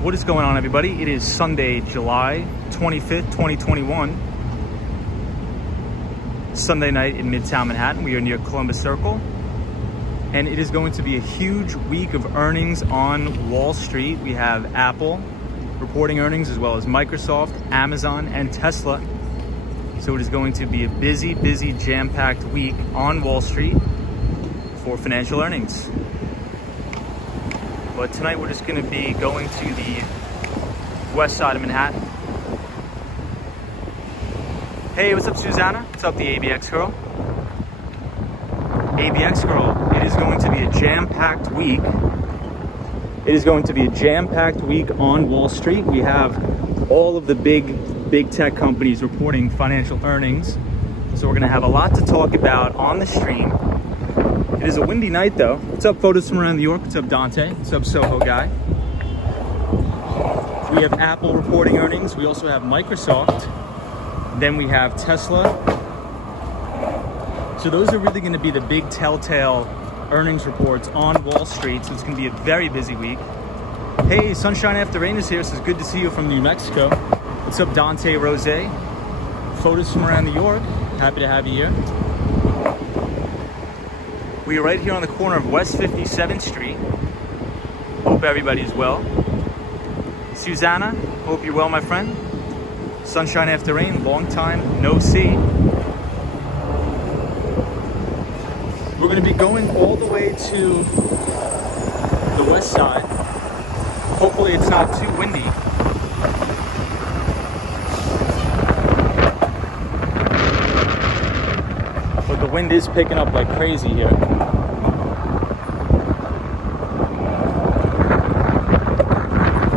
What is going on, everybody? It is Sunday, July 25th, 2021. Sunday night in Midtown Manhattan. We are near Columbus Circle. And it is going to be a huge week of earnings on Wall Street. We have Apple reporting earnings, as well as Microsoft, Amazon, and Tesla. So it is going to be a busy, jam-packed week on Wall Street for financial earnings. But tonight we're just going to be going to the west side of Manhattan. Hey, what's up, Susanna? What's up, the ABX girl? ABX girl, it is going to be a jam-packed week. It is going to be a jam-packed week on Wall Street. We have all of the big tech companies reporting financial earnings. So we're going to have a lot to talk about on the stream. It is a windy night, though. What's up, photos from around New York? What's up, Dante? What's up, Soho guy? We have Apple reporting earnings. We also have Microsoft. Then we have Tesla. So those are really going to be the big telltale earnings reports on Wall Street. So it's going to be a very busy week. Hey, Sunshine After Rain is here. So it's good to see you from New Mexico. What's up, Dante Rose? Photos from around New York. Happy to have you here. We are right here on the corner of West 57th Street. Hope everybody's well. Susanna, hope you're well, my friend. Sunshine After Rain, long time no see. We're going to be going all the way to the west side. Hopefully it's not too windy. But the wind is picking up like crazy here.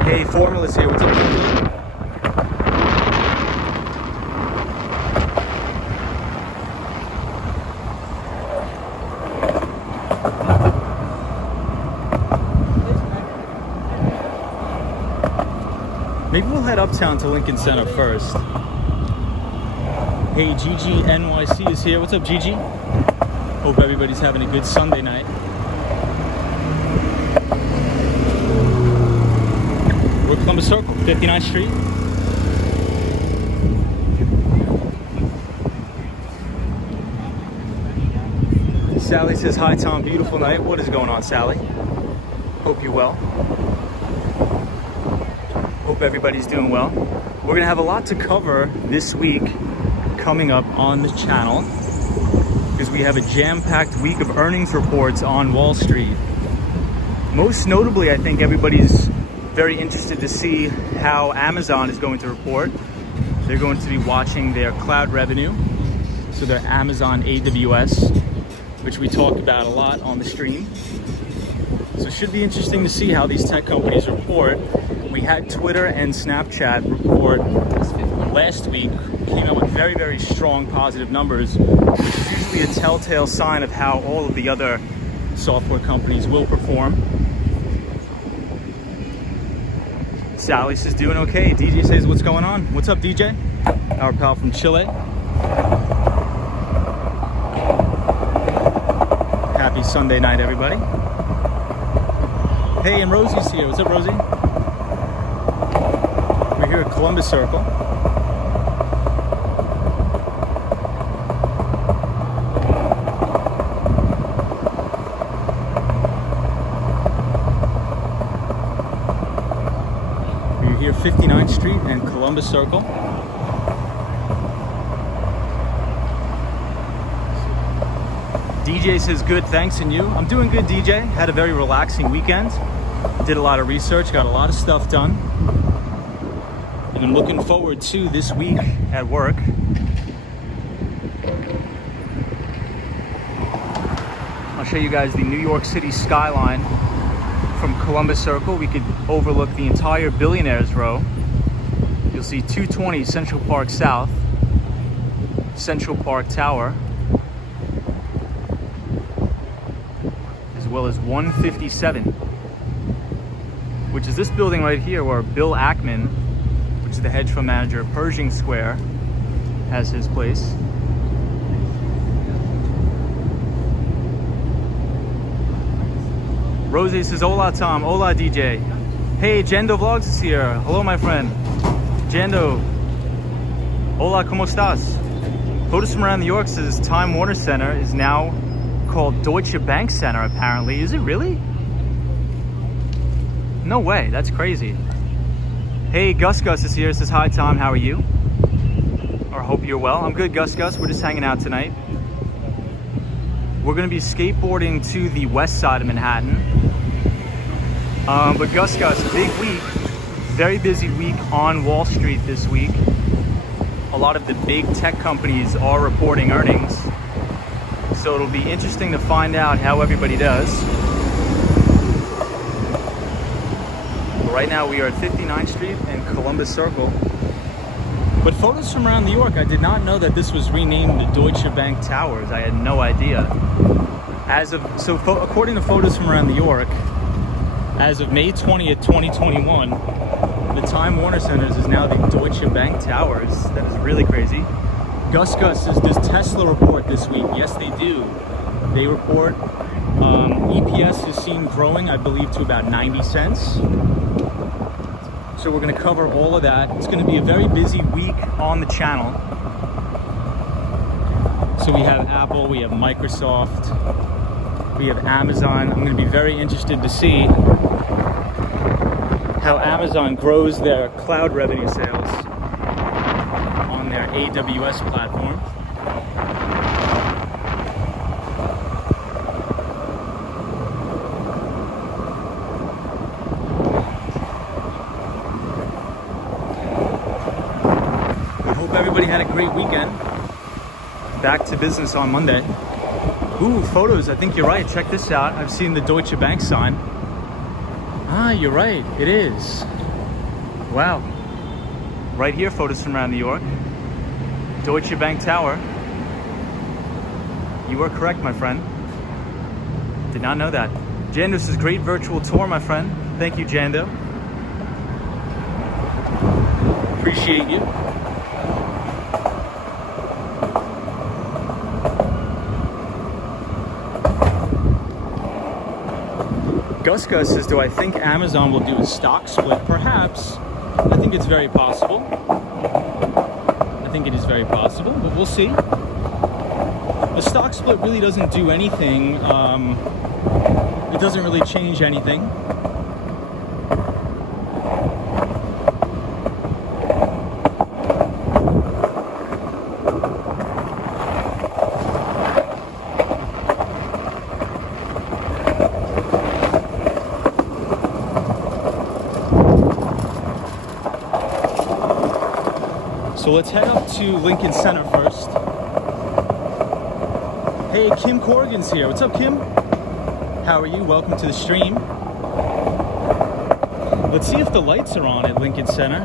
Hey, Formula's here. What's up, Formula? Maybe we'll head uptown to Lincoln Center first. Hey, Gigi NYC is here. What's up, Gigi? Hope everybody's having a good Sunday night. We're Columbus Circle, 59th Street. Sally says, hi, Tom. Beautiful night. What is going on, Sally? Hope you're well. Hope everybody's doing well. We're going to have a lot to cover this week coming up on the channel because we have a jam-packed week of earnings reports on Wall Street. Most notably, I think everybody's very interested to see how Amazon is going to report. They're going to be watching their cloud revenue, so their Amazon AWS, which we talk about a lot on the stream. So it should be interesting to see how these tech companies report. We had Twitter and Snapchat report last week, came out with very strong positive numbers, which is usually a telltale sign of how all of the other software companies will perform. Sally says, doing okay. DJ says, what's going on? What's up, DJ? Our pal from Chile. Happy Sunday night, everybody. Hey, and Rosie's here. What's up, Rosie? We're here at Columbus Circle. We're here 59th Street and Columbus Circle. DJ says good, thanks, and you? I'm doing good, DJ. Had a very relaxing weekend. Did a lot of research, got a lot of stuff done. And I'm looking forward to this week at work. I'll show you guys the New York City skyline from Columbus Circle. We could overlook the entire Billionaires Row. You'll see 220 Central Park South, Central Park Tower, as well as 157, which is this building right here where Bill Ackman, which is the hedge fund manager of Pershing Square, has his place. Rosie says, hola Tom, hola DJ. Hey, Jando Vlogs is here. Hello, my friend. Jando. Hola, ¿cómo estás? Photos from around New York says Time Warner Center is now called Deutsche Bank Center, apparently. Is it really? No way, that's crazy. Hey, Gus is here. Says, hi, Tom, how are you? Or hope you're well. I'm good, Gus. We're just hanging out tonight. We're gonna be skateboarding to the west side of Manhattan. But Gus, big week, very busy week on Wall Street this week. A lot of the big tech companies are reporting earnings. So it'll be interesting to find out how everybody does. But right now we are at 59th Street and Columbus Circle. But photos from around New York, I did not know that this was renamed the Deutsche Bank Towers. I had no idea. According to photos from around New York, as of May 20th, 2021, the Time Warner Centers is now the Deutsche Bank Towers. That is really crazy. Gus says, does Tesla report this week? Yes, they do. They report EPS is seen growing, I believe, to about 90 cents. So we're going to cover all of that. It's going to be a very busy week on the channel. So we have Apple, we have Microsoft, we have Amazon. I'm going to be very interested to see how Amazon grows their cloud revenue sales on their AWS platform. I hope everybody had a great weekend. Back to business on Monday. Ooh, photos, I think you're right. Check this out. I've seen the Deutsche Bank sign. Ah, you're right, it is. Wow. Right here, photos from around New York. Deutsche Bank Tower. You were correct, my friend. Did not know that. Jando says, great virtual tour, my friend. Thank you, Jando. Appreciate you. Gus says, do I think Amazon will do a stock split? Perhaps. I think it's very possible. I think it is very possible, but we'll see. A stock split really doesn't do anything. It doesn't really change anything. So let's head up to Lincoln Center first. Hey, Kim Corrigan's here. What's up, Kim? How are you? Welcome to the stream. Let's see if the lights are on at Lincoln Center.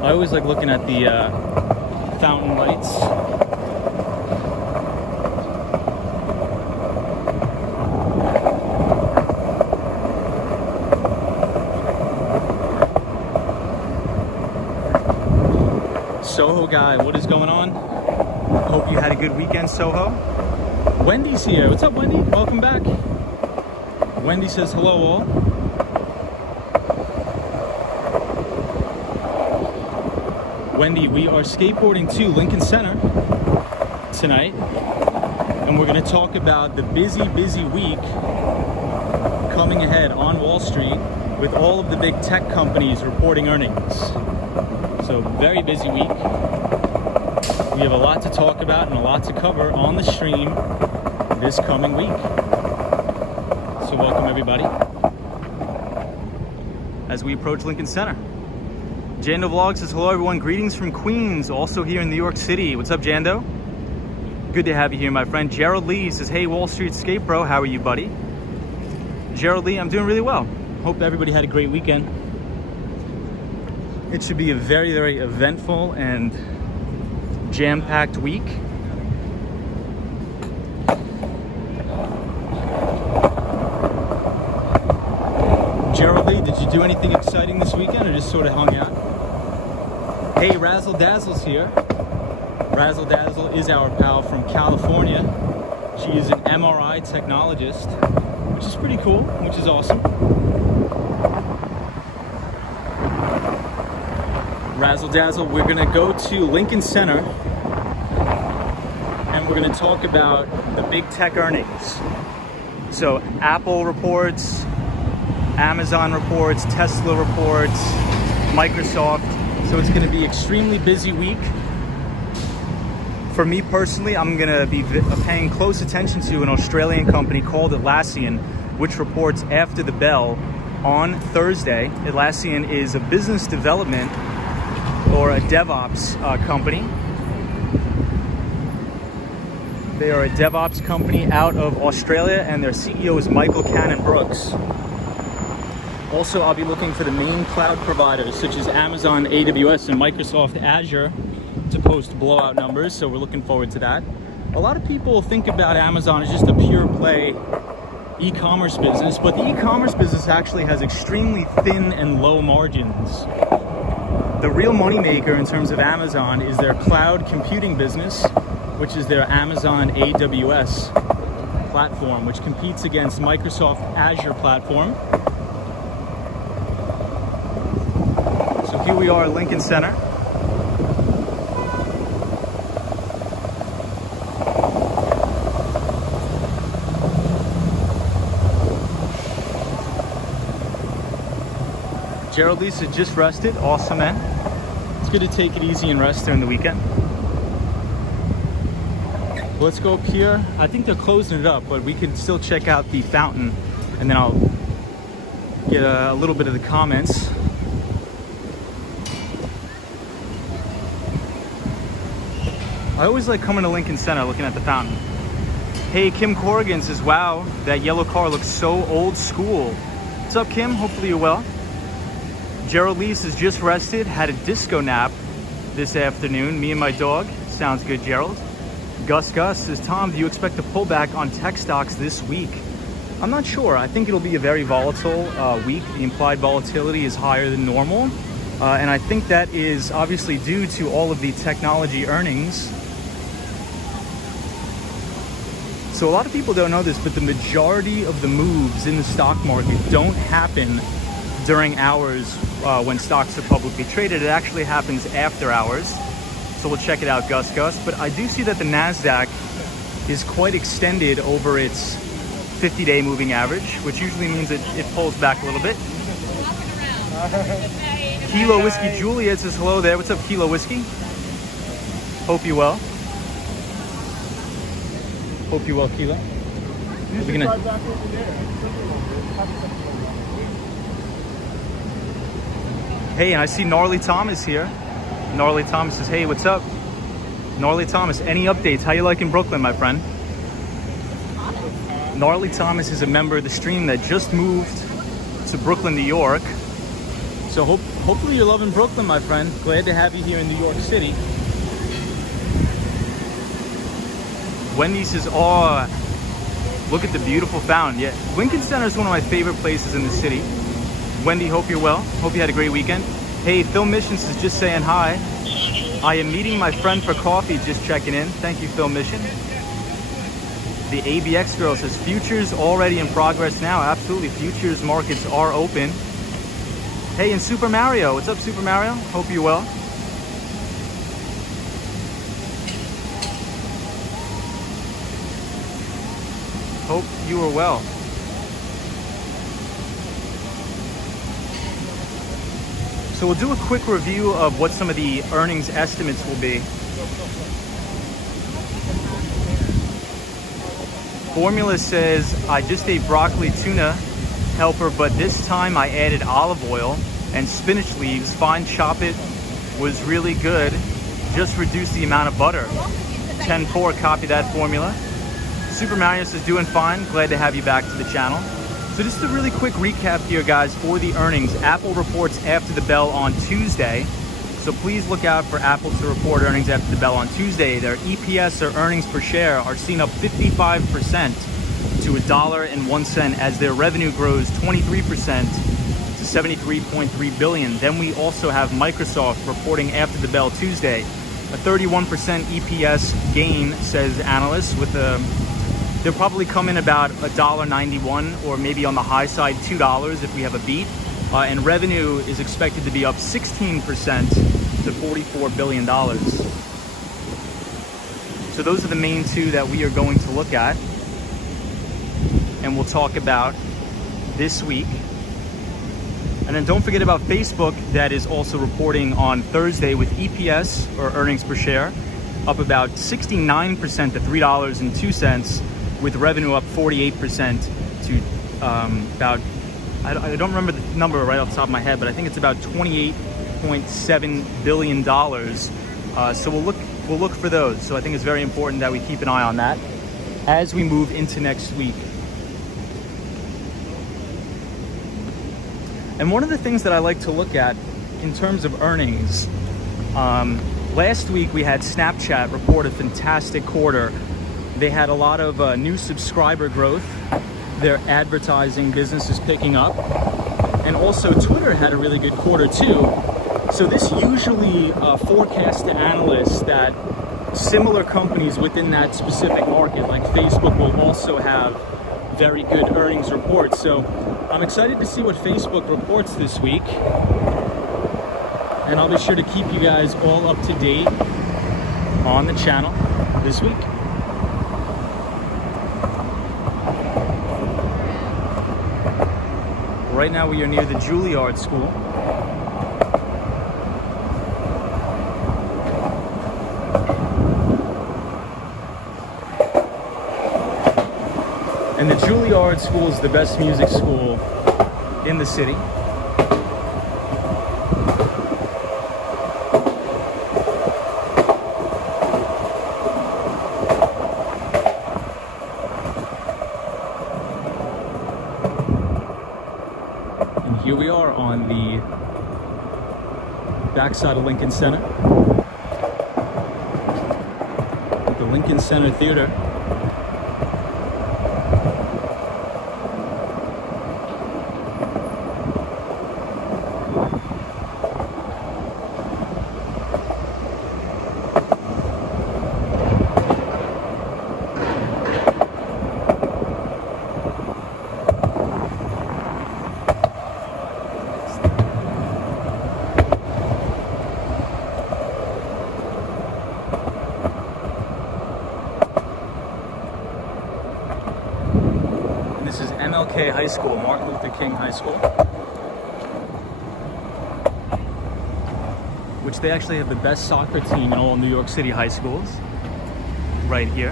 I always like looking at the fountain lights. Soho guy, what is going on? Hope you had a good weekend, Soho. Wendy's here. What's up, Wendy? Welcome back. Wendy says hello all. Wendy, we are skateboarding to Lincoln Center tonight, and we're going to talk about the busy week coming ahead on Wall Street with all of the big tech companies reporting earnings. So very busy week. We have a lot to talk about and a lot to cover on the stream this coming week. So welcome everybody as we approach Lincoln Center. Jando Vlog says, hello everyone, greetings from Queens, also here in New York City. What's up, Jando? Good to have you here, my friend. Gerald Lee says, hey, Wall Street Skate Bro, how are you, buddy? Gerald Lee, I'm doing really well. Hope everybody had a great weekend. It should be a very eventful and jam-packed week. Gerald Lee, did you do anything exciting this weekend or just sort of hung out? Hey, Razzle Dazzle's here. Razzle Dazzle is our pal from California. She is an MRI technologist, which is pretty cool, which is awesome. Razzle dazzle. We're gonna go to Lincoln Center and we're gonna talk about the big tech earnings. So Apple reports, Amazon reports, Tesla reports, Microsoft. So it's gonna be extremely busy week. For me personally, I'm gonna be paying close attention to an Australian company called Atlassian, which reports after the bell on Thursday. Atlassian is a business development or a DevOps company. They are a DevOps company out of Australia, and their CEO is Michael Cannon-Brookes. Also, I'll be looking for the main cloud providers such as Amazon, AWS, and Microsoft Azure to post blowout numbers, so we're looking forward to that. A lot of people think about Amazon as just a pure play e-commerce business, but the e-commerce business actually has extremely thin and low margins. The real moneymaker in terms of Amazon is their cloud computing business, which is their Amazon AWS platform, which competes against Microsoft Azure platform. So here we are at Lincoln Center. Gerald Lisa just rested. Awesome, man. It's good to take it easy and rest during the weekend. Let's go up here. I think they're closing it up, but we can still check out the fountain, and then I'll get a little bit of the comments. I always like coming to Lincoln Center looking at the fountain. Hey, Kim Corrigan says, wow, that yellow car looks so old school. What's up, Kim? Hopefully you're well. Gerald Lease has just rested, had a disco nap this afternoon. Me and my dog. Sounds good, Gerald. Gus says, Tom, do you expect a pullback on tech stocks this week? I'm not sure. I think it'll be a very volatile week. The implied volatility is higher than normal. And I think that is obviously due to all of the technology earnings. So a lot of people don't know this, but the majority of the moves in the stock market don't happen during hours when stocks are publicly traded. It actually happens after hours. So we'll check it out, Gus. But I do see that the NASDAQ is quite extended over its 50-day moving average, which usually means it pulls back a little bit. Kilo Whiskey Juliet says hello there. What's up, Kilo Whiskey? Hope you're well. Hope you're well, Kilo. Hey, and I see Gnarly Thomas here. Gnarly Thomas says, hey, what's up? Gnarly Thomas, any updates? How you liking Brooklyn, my friend? Gnarly Thomas is a member of the stream that just moved to Brooklyn, New York. So hopefully you're loving Brooklyn, my friend. Glad to have you here in New York City. Wendy says, oh, look at the beautiful fountain. Yeah, Lincoln Center is one of my favorite places in the city. Wendy, hope you're well. Hope you had a great weekend. Hey, Phil Missions is just saying hi. I am meeting my friend for coffee, just checking in. Thank you, Phil Mission. The ABX girl says, futures already in progress now. Absolutely, futures markets are open. Hey, and Super Mario. What's up, Super Mario? Hope you're well. Hope you are well. So we'll do a quick review of what some of the earnings estimates will be. Formula says, I just ate broccoli tuna helper, but this time I added olive oil and spinach leaves. Fine chop it, was really good. Just reduce the amount of butter. 10-4, copy that Formula. Super Mario says, doing fine. Glad to have you back to the channel. So just a really quick recap here, guys, for the earnings. Apple reports after the bell on Tuesday. So please look out for Apple to report earnings after the bell on Tuesday. Their EPS, or earnings per share, are seen up 55% to $1.01 as their revenue grows 23% to $73.3 billion. Then we also have Microsoft reporting after the bell Tuesday. A 31% EPS gain, says analysts, with they'll probably come in about $1.91, or maybe on the high side $2 if we have a beat. And revenue is expected to be up 16% to $44 billion. So those are the main two that we are going to look at and we'll talk about this week. And then don't forget about Facebook, that is also reporting on Thursday with EPS, or earnings per share, up about 69% to $3.02, with revenue up 48% to about, I don't remember the number right off the top of my head, but I think it's about $28.7 billion. So we'll look for those. So I think it's very important that we keep an eye on that as we move into next week. And one of the things that I like to look at in terms of earnings, last week we had Snapchat report a fantastic quarter. They had a lot of new subscriber growth. Their advertising business is picking up. And also Twitter had a really good quarter too. So this usually forecasts to analysts that similar companies within that specific market, like Facebook, will also have very good earnings reports. So I'm excited to see what Facebook reports this week. And I'll be sure to keep you guys all up to date on the channel this week. Right now we are near the Juilliard School. And the Juilliard School is the best music school in the city. And here we are on the backside of Lincoln Center, at the Lincoln Center Theater. MLK High School, Martin Luther King High School, which they actually have the best soccer team in all New York City high schools, right here.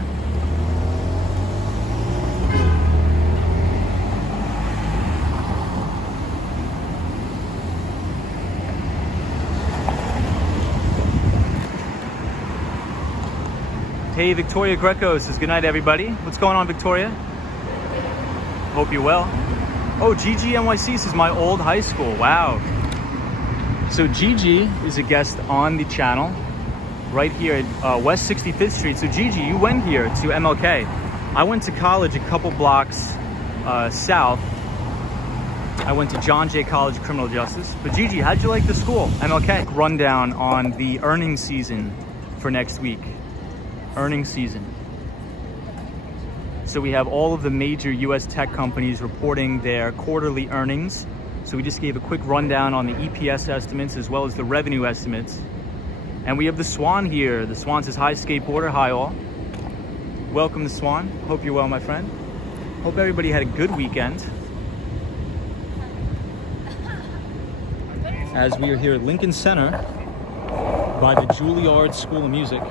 Hey, Victoria Greco says good night, everybody. What's going on, Victoria? Hope you're well. Oh, Gigi NYC says my old high school. Wow. So Gigi is a guest on the channel right here at West 65th Street. So Gigi, you went here to MLK. I went to college a couple blocks south. I went to John Jay College of Criminal Justice. But Gigi, how'd you like the school? MLK. Rundown on the earnings season for next week. Earnings season. So we have all of the major US tech companies reporting their quarterly earnings. So we just gave a quick rundown on the EPS estimates as well as the revenue estimates. And we have the Swan here. The Swan says, hi, skateboarder, hi all. Welcome, the Swan. Hope you're well, my friend. Hope everybody had a good weekend. As we are here at Lincoln Center by the Juilliard School of Music.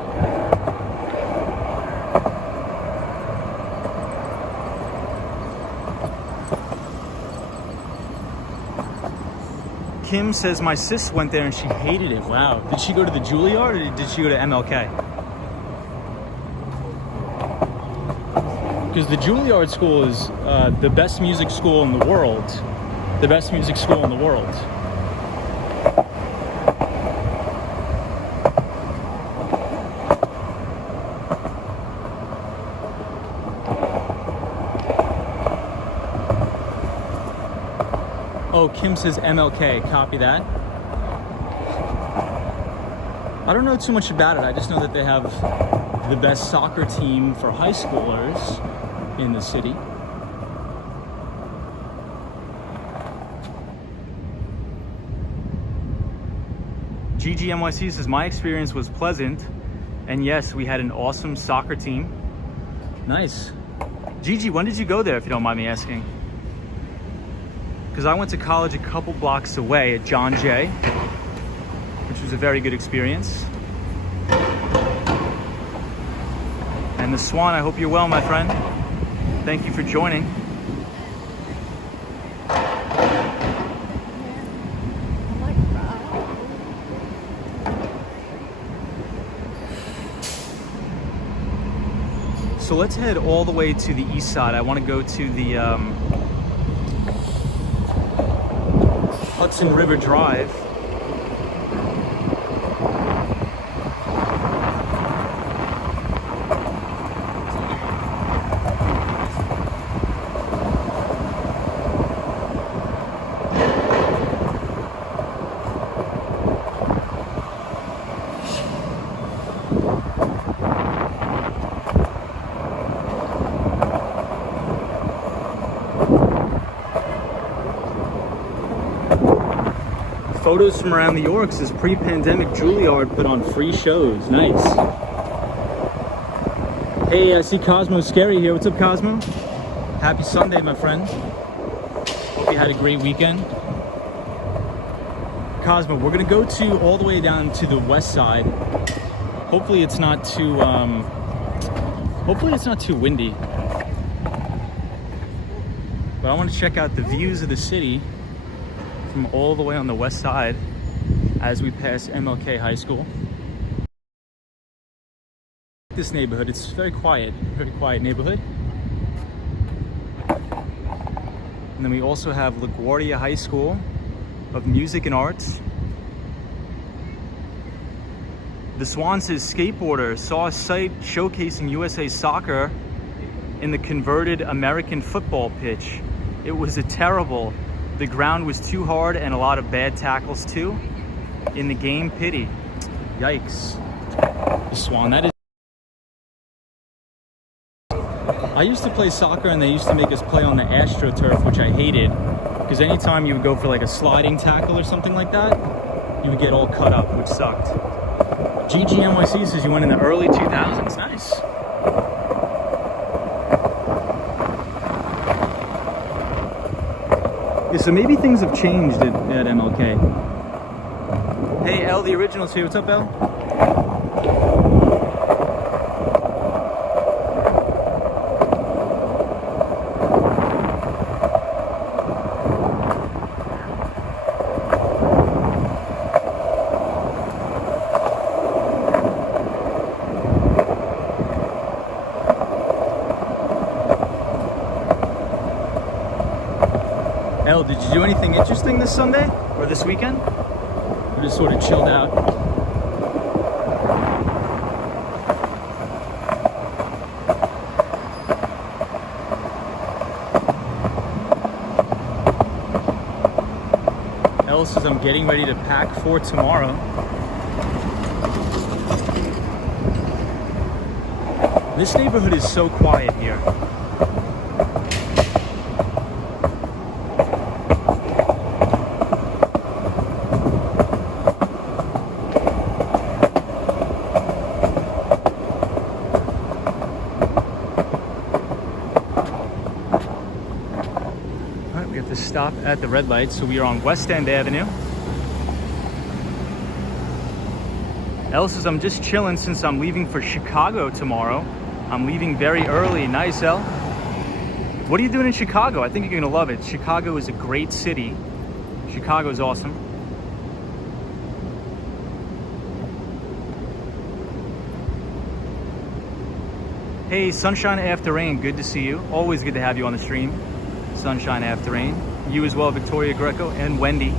Kim says my sis went there and she hated it. Wow. Did she go to the Juilliard or did she go to MLK? Because the Juilliard School is the best music school in the world. The best music school in the world. Oh, Kim says MLK, copy that. I don't know too much about it. I just know that they have the best soccer team for high schoolers in the city. GGNYC says, my experience was pleasant. And yes, we had an awesome soccer team. Nice. Gigi, when did you go there, if you don't mind me asking? Because I went to college a couple blocks away at John Jay, which was a very good experience. And the Swan, I hope you're well, my friend. Thank you for joining. So let's head all the way to the east side. I want to go to the Hudson River Drive. Photos from around New York says pre-pandemic Juilliard put on free shows. Nice. Hey, I see Cosmo Scary here. What's up, Cosmo? Happy Sunday, my friend. Hope you had a great weekend. Cosmo, we're gonna go to all the way down to the west side. Hopefully it's not too windy. But I want to check out the views of the city from all the way on the west side as we pass MLK High School. This neighborhood, it's very quiet neighborhood. And then we also have LaGuardia High School of Music and Arts. The Swan says, skateboarder saw a site showcasing USA Soccer in the converted American football pitch. It was terrible. The ground was too hard and a lot of bad tackles too. In the game, pity. Yikes. The Swan, that is... I used to play soccer and they used to make us play on the AstroTurf, which I hated. Because anytime you would go for like a sliding tackle or something like that, you would get all cut up, which sucked. GGNYC says you went in the early 2000s. Nice. Yeah, so maybe things have changed at MLK. Hey, L, the original's here. What's up, L? El, did you do anything interesting this Sunday or this weekend? Or just sort of chilled out? El says I'm getting ready to pack for tomorrow. This neighborhood is so quiet here. Stop at the red light, so we are on West End Avenue. Elle says I'm just chilling since I'm leaving for Chicago tomorrow. I'm leaving very early. Nice, Elle. What are you doing in Chicago? I think you're gonna love it. Chicago is a great city. Chicago is awesome. Hey, Sunshine After Rain, good to see you. Always good to have you on the stream. Sunshine After Rain. You as well, Victoria Greco and Wendy.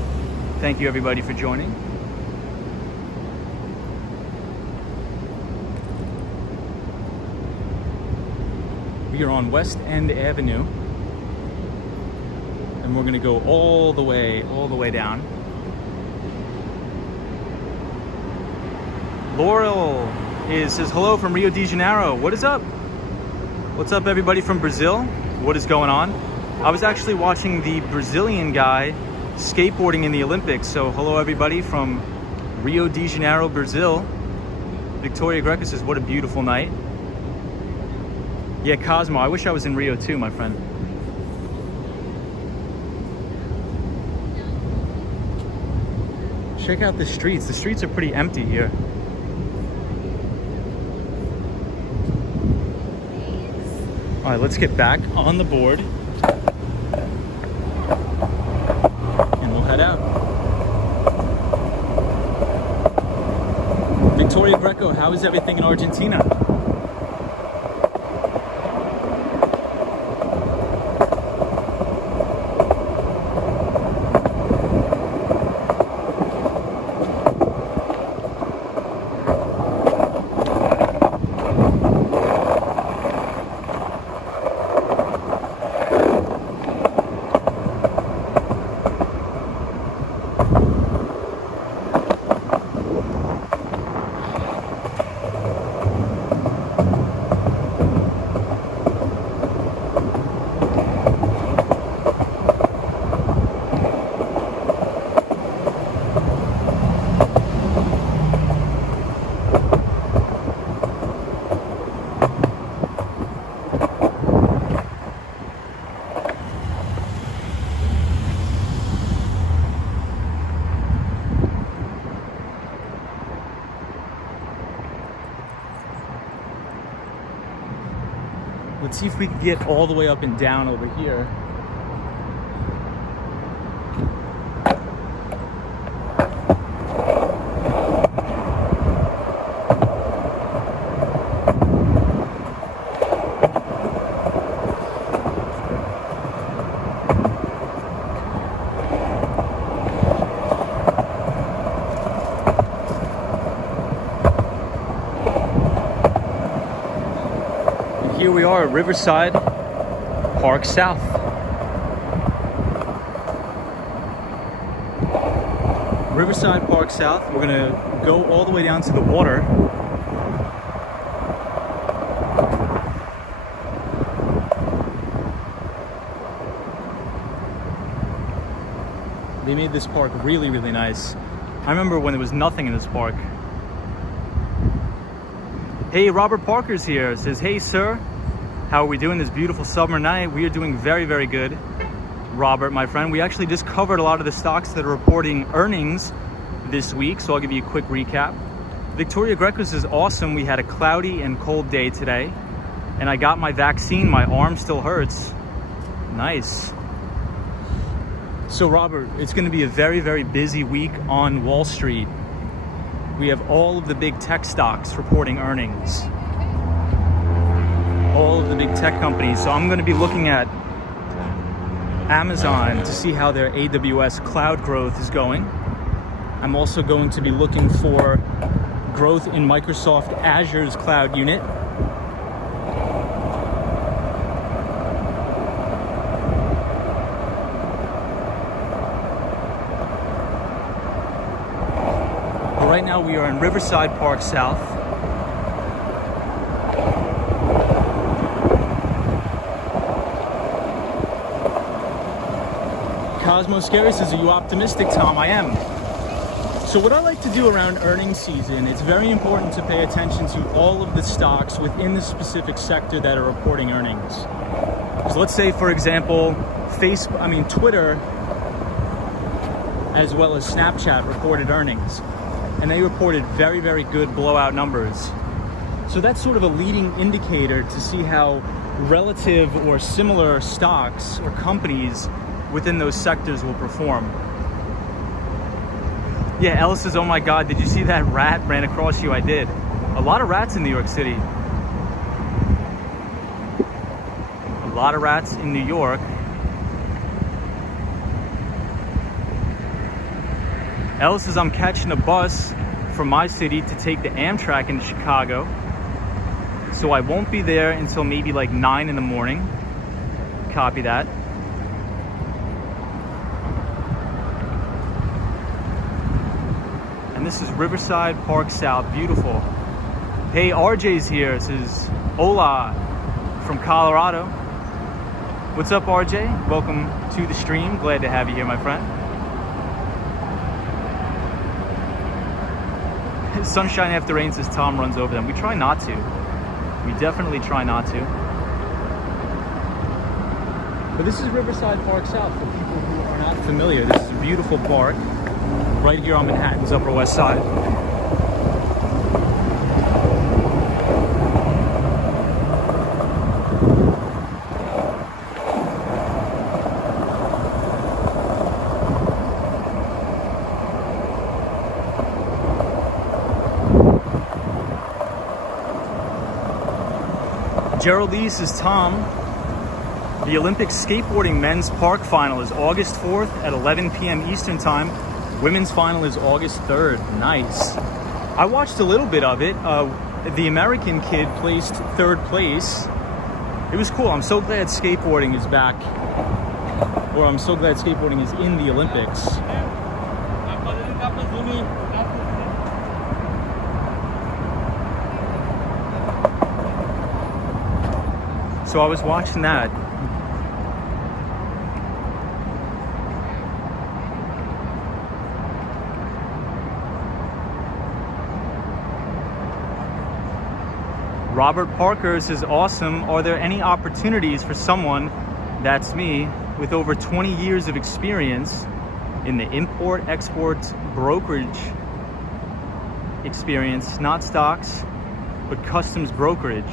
Thank you everybody for joining. We are on West End Avenue. And we're gonna go all the way down. Laurel says hello from Rio de Janeiro. What is up? What's up everybody from Brazil? What is going on? I was actually watching the Brazilian guy skateboarding in the Olympics. So hello everybody from Rio de Janeiro, Brazil. Victoria Greco says, what a beautiful night. Yeah, Cosmo, I wish I was in Rio too, my friend. Check out the streets. The streets are pretty empty here. All right, let's get back on the board. And we'll head out. Victoria Greco, how is everything in Argentina? Let's see if we can get all the way up and down over here. Here we are at Riverside Park South. Riverside Park South. We're gonna go all the way down to the water. They made this park really, really nice. I remember when there was nothing in this park. Hey, Robert Parker's here. Says, hey, sir. How are we doing this beautiful summer night? We are doing very, very good. Robert, my friend, we actually just covered a lot of the stocks that are reporting earnings this week, so I'll give you a quick recap. Victoria Greco says, awesome. We had a cloudy and cold day today, and I got my vaccine. My arm still hurts. Nice. So, Robert, it's going to be a very, very busy week on Wall Street. We have all of the big tech stocks reporting earnings. All of the big tech companies. So I'm going to be looking at Amazon to see how their AWS cloud growth is going. I'm also going to be looking for growth in Microsoft Azure's cloud unit. But right now we are in Riverside Park South. Cosmo Scary says, are you optimistic, Tom? I am. So what I like to do around earnings season, it's very important to pay attention to all of the stocks within the specific sector that are reporting earnings. So let's say, for example, Twitter, as well as Snapchat reported earnings. And they reported very, very good blowout numbers. So that's sort of a leading indicator to see how relative or similar stocks or companies within those sectors will perform. Yeah, Ellis says, oh my God, did you see that rat ran across you? I did. A lot of rats in New York City. A lot of rats in New York. Ellis says, I'm catching a bus from my city to take the Amtrak into Chicago. So I won't be there until maybe like 9 in the morning. Copy that. And this is Riverside Park South. Beautiful. Hey, RJ's here. It says, hola from Colorado. What's up, RJ? Welcome to the stream. Glad to have you here, my friend. Sunshine after rain says Tom runs over them. We try not to. We definitely try not to. But this is Riverside Park South for people who are not familiar. This is a beautiful park right here on Manhattan's Upper West Side. Gerald Lee says, Tom, the Olympic skateboarding men's park final is August 4th at 11 p.m. Eastern time. Women's final is August 3rd. Nice. I watched a little bit of it. The American kid placed 3rd place. It was cool. I'm so glad skateboarding is back. Or I'm so glad skateboarding is in the Olympics. So I was watching that. Robert Parker says, awesome. Are there any opportunities for someone, that's me, with over 20 years of experience in the import-export brokerage experience, not stocks, but customs brokerage?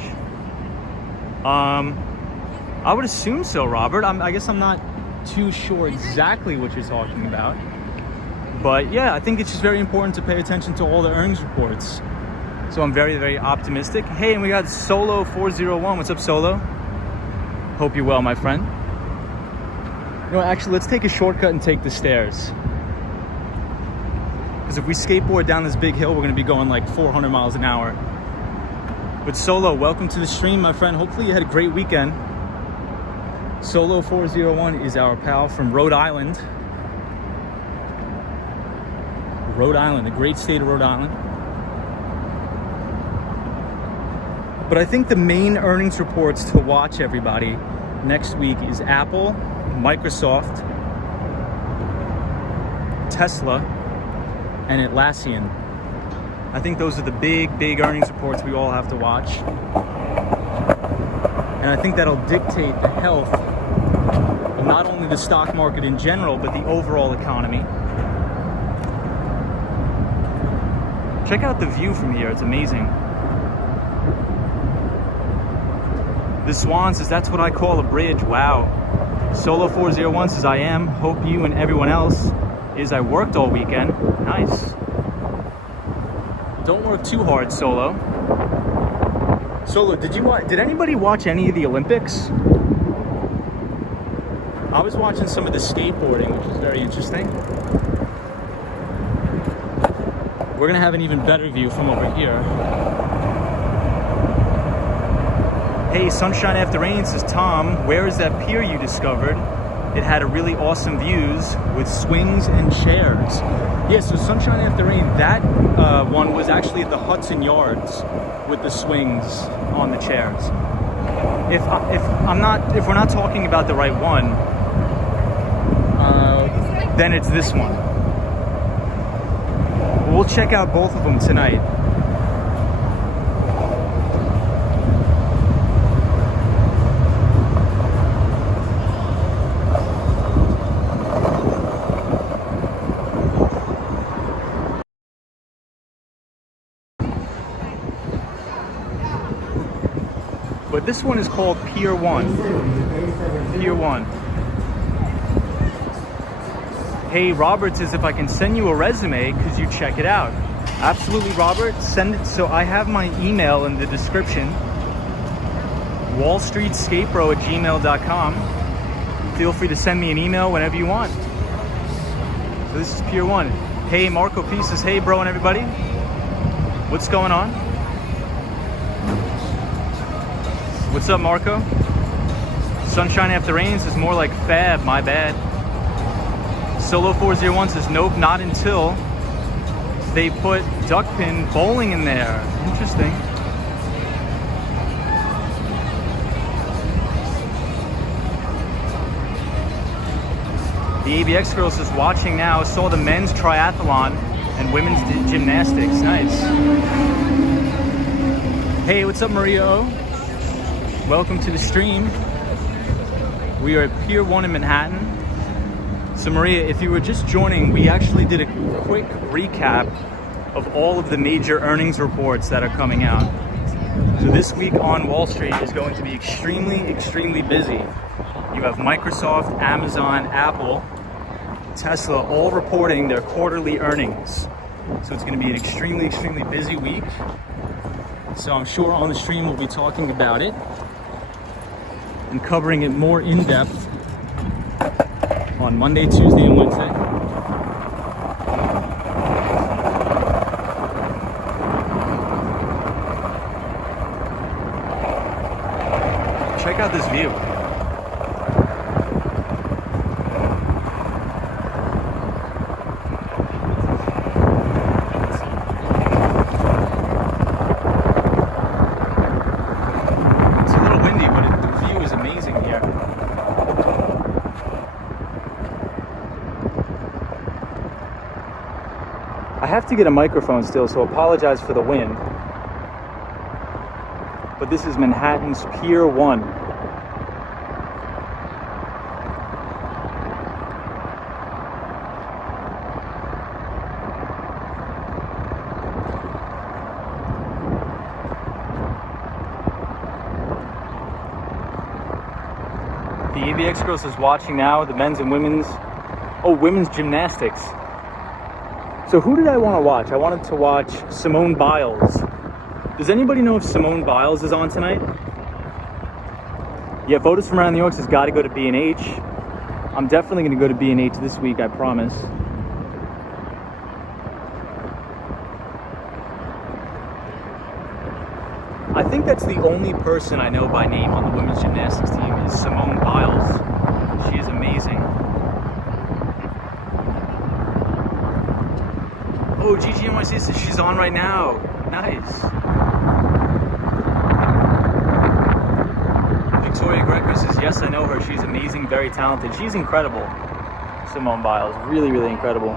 I would assume so, Robert. I guess I'm not too sure exactly what you're talking about. But yeah, I think it's just very important to pay attention to all the earnings reports. So I'm very, very optimistic. Hey, and we got Solo 401. What's up, Solo? Hope you're well, my friend. You know, actually, let's take a shortcut and take the stairs. Because if we skateboard down this big hill, we're going to be going like 400 miles an hour. But Solo, welcome to the stream, my friend. Hopefully you had a great weekend. Solo 401 is our pal from Rhode Island. Rhode Island, the great state of Rhode Island. But I think the main earnings reports to watch, everybody, next week is Apple, Microsoft, Tesla, and Atlassian. I think those are the big earnings reports we all have to watch. And I think that'll dictate the health of not only the stock market in general, but the overall economy. Check out the view from here, it's amazing. The Swan says, that's what I call a bridge. Wow. Solo 401 says, I am. Hope you and everyone else is. I worked all weekend. Nice. Don't work too hard, Solo. Solo, did anybody watch any of the Olympics? I was watching some of the skateboarding, which is very interesting. We're gonna have an even better view from over here. Hey, Sunshine After Rain says, Tom, where is that pier you discovered? It had a really awesome views with swings and chairs. Yeah, so Sunshine After Rain, that one was actually at the Hudson Yards with the swings on the chairs. If we're not talking about the right one, then it's this one. We'll check out both of them tonight. But this one is called Pier 1. Pier 1. Hey, Robert says, if I can send you a resume, could you check it out? Absolutely, Robert. Send it. So I have my email in the description. wallstreetskatebro@gmail.com. Feel free to send me an email whenever you want. So this is Pier 1. Hey, Marco P says, hey, bro and everybody. What's going on? What's up, Marco? Sunshine After Rain says, more like fab, my bad. Solo 401 says, nope, not until they put duckpin bowling in there. Interesting. The ABX girl says, watching now, saw the men's triathlon and women's gymnastics. Nice. Hey, what's up, Maria O? Welcome to the stream. We are at Pier 1 in Manhattan. So Maria, if you were just joining, we actually did a quick recap of all of the major earnings reports that are coming out. So this week on Wall Street is going to be extremely busy. You have Microsoft, Amazon, Apple, Tesla all reporting their quarterly earnings. So it's going to be an extremely busy week. So I'm sure on the stream we'll be talking about it and covering it more in depth on Monday, Tuesday, and Wednesday. Check out this view. I have to get a microphone still, so apologize for the wind. But this is Manhattan's Pier 1. The ABX Girls is watching now, the men's and women's, women's gymnastics. So who did I want to watch? I wanted to watch Simone Biles. Does anybody know if Simone Biles is on tonight? Yeah, photos from around New York says got to go to B&H. I'm definitely going to go to B&H this week, I promise. I think that's the only person I know by name on the women's gymnastics team is Simone Biles. She is amazing. Oh, GGNYC says she's on right now. Nice. Victoria Greco says, yes, I know her. She's amazing, very talented. She's incredible. Simone Biles, really incredible.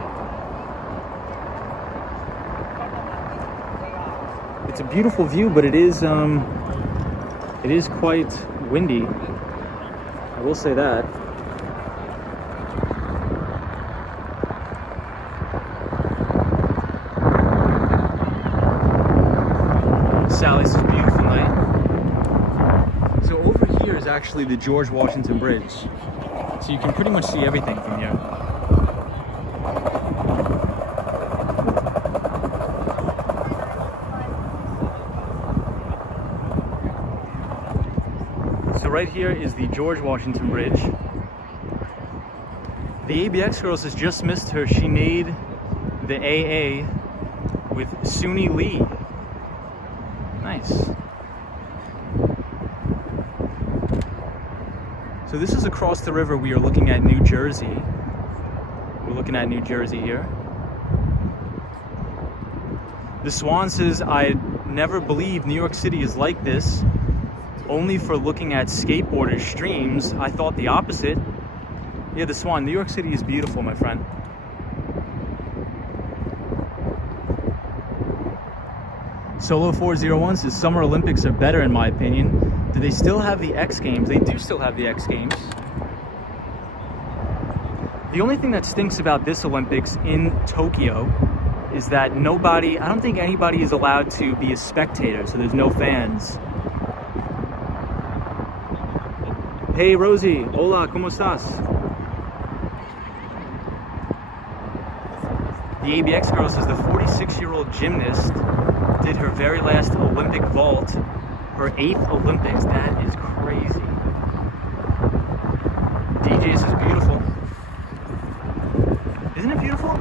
It's a beautiful view, but it is quite windy. I will say that. Sally says beautiful night. So over here is actually the George Washington Bridge. So you can pretty much see everything from here. So right here is the George Washington Bridge. The ABX Girls has just missed her. She made the AA with Suni Lee. Nice. So this is across the river. We are looking at New Jersey. We're looking at New Jersey here. The Swan says, I never believed New York City is like this. Only for looking at skateboarder streams, I thought the opposite. Yeah, the Swan, New York City is beautiful, my friend. Solo 401 says Summer Olympics are better in my opinion. Do they still have the X Games? They do still have the X Games. The only thing that stinks about this Olympics in Tokyo is that I don't think anybody is allowed to be a spectator, so there's no fans. Hey Rosie, hola, ¿cómo estás? The ABX Girl says the 46-year-old gymnast did her very last Olympic vault, her 8th Olympics. That is crazy. DJ says beautiful. Isn't it beautiful?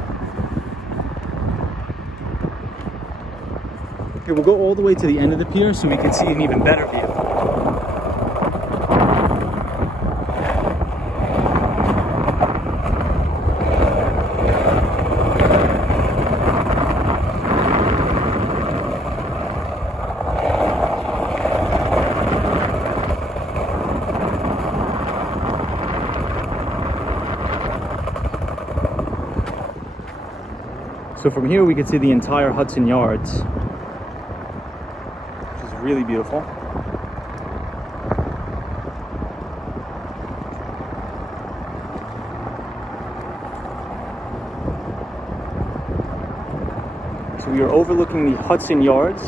Okay, we'll go all the way to the end of the pier so we can see an even better view. So from here we can see the entire Hudson Yards, which is really beautiful. So we are overlooking the Hudson Yards.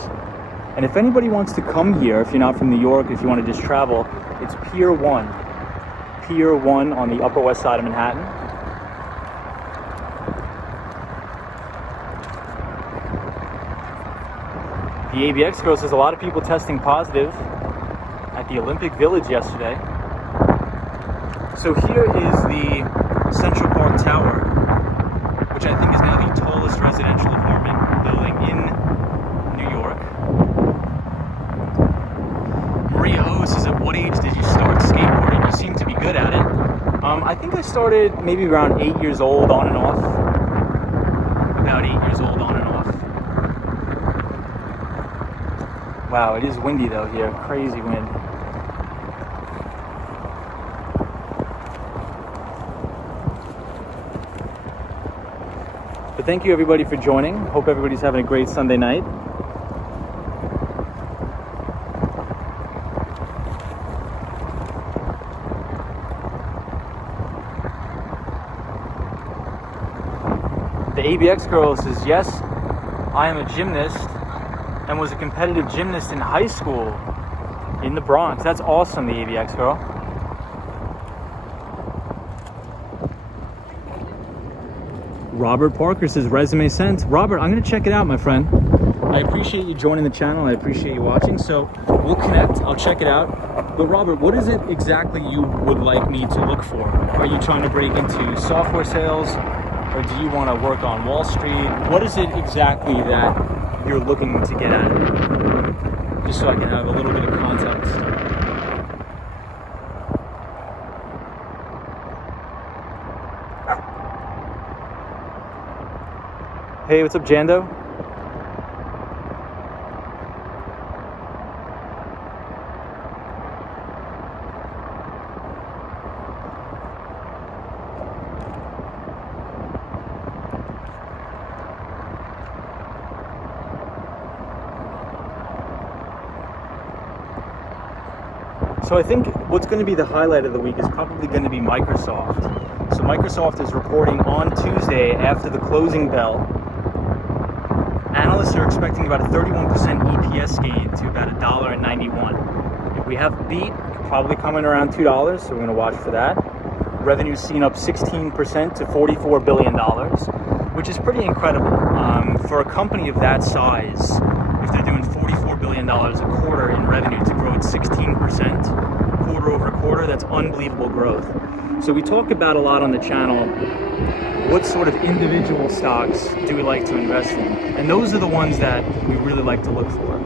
And if anybody wants to come here, if you're not from New York, if you want to just travel, it's Pier 1. Pier 1 on the Upper West Side of Manhattan. The ABX girl says a lot of people testing positive at the Olympic Village yesterday. So here is the Central Park Tower, which I think is now the tallest residential apartment building in New York. Maria O says, at what age did you start skateboarding? You seem to be good at it. I think I started maybe around 8 years old on and off. About 8 years old on and off. Wow, it is windy though here. Crazy wind. But thank you everybody for joining. Hope everybody's having a great Sunday night. The ABX girl says, yes, I am a gymnast and was a competitive gymnast in high school in the Bronx. That's awesome, the ABX girl. Robert Parker says, resume sent. Robert, I'm going to check it out, my friend. I appreciate you joining the channel. I appreciate you watching. So we'll connect. I'll check it out. But Robert, what is it exactly you would like me to look for? Are you trying to break into software sales? Or do you want to work on Wall Street? What is it exactly that you're looking to get at? Just so I can have a little bit of context. Hey, what's up, Jando? So I think what's going to be the highlight of the week is probably going to be Microsoft. So Microsoft is reporting on Tuesday after the closing bell. Analysts are expecting about a 31% EPS gain to about $1.91. If we have beat, it could probably come in around $2, so we're going to watch for that. Revenue's seen up 16% to $44 billion, which is pretty incredible. For a company of that size, if they're doing $44 billion a quarter in revenue to grow at 16% quarter over quarter, that's unbelievable growth. So we talk about a lot on the channel, what sort of individual stocks do we like to invest in? And those are the ones that we really like to look for,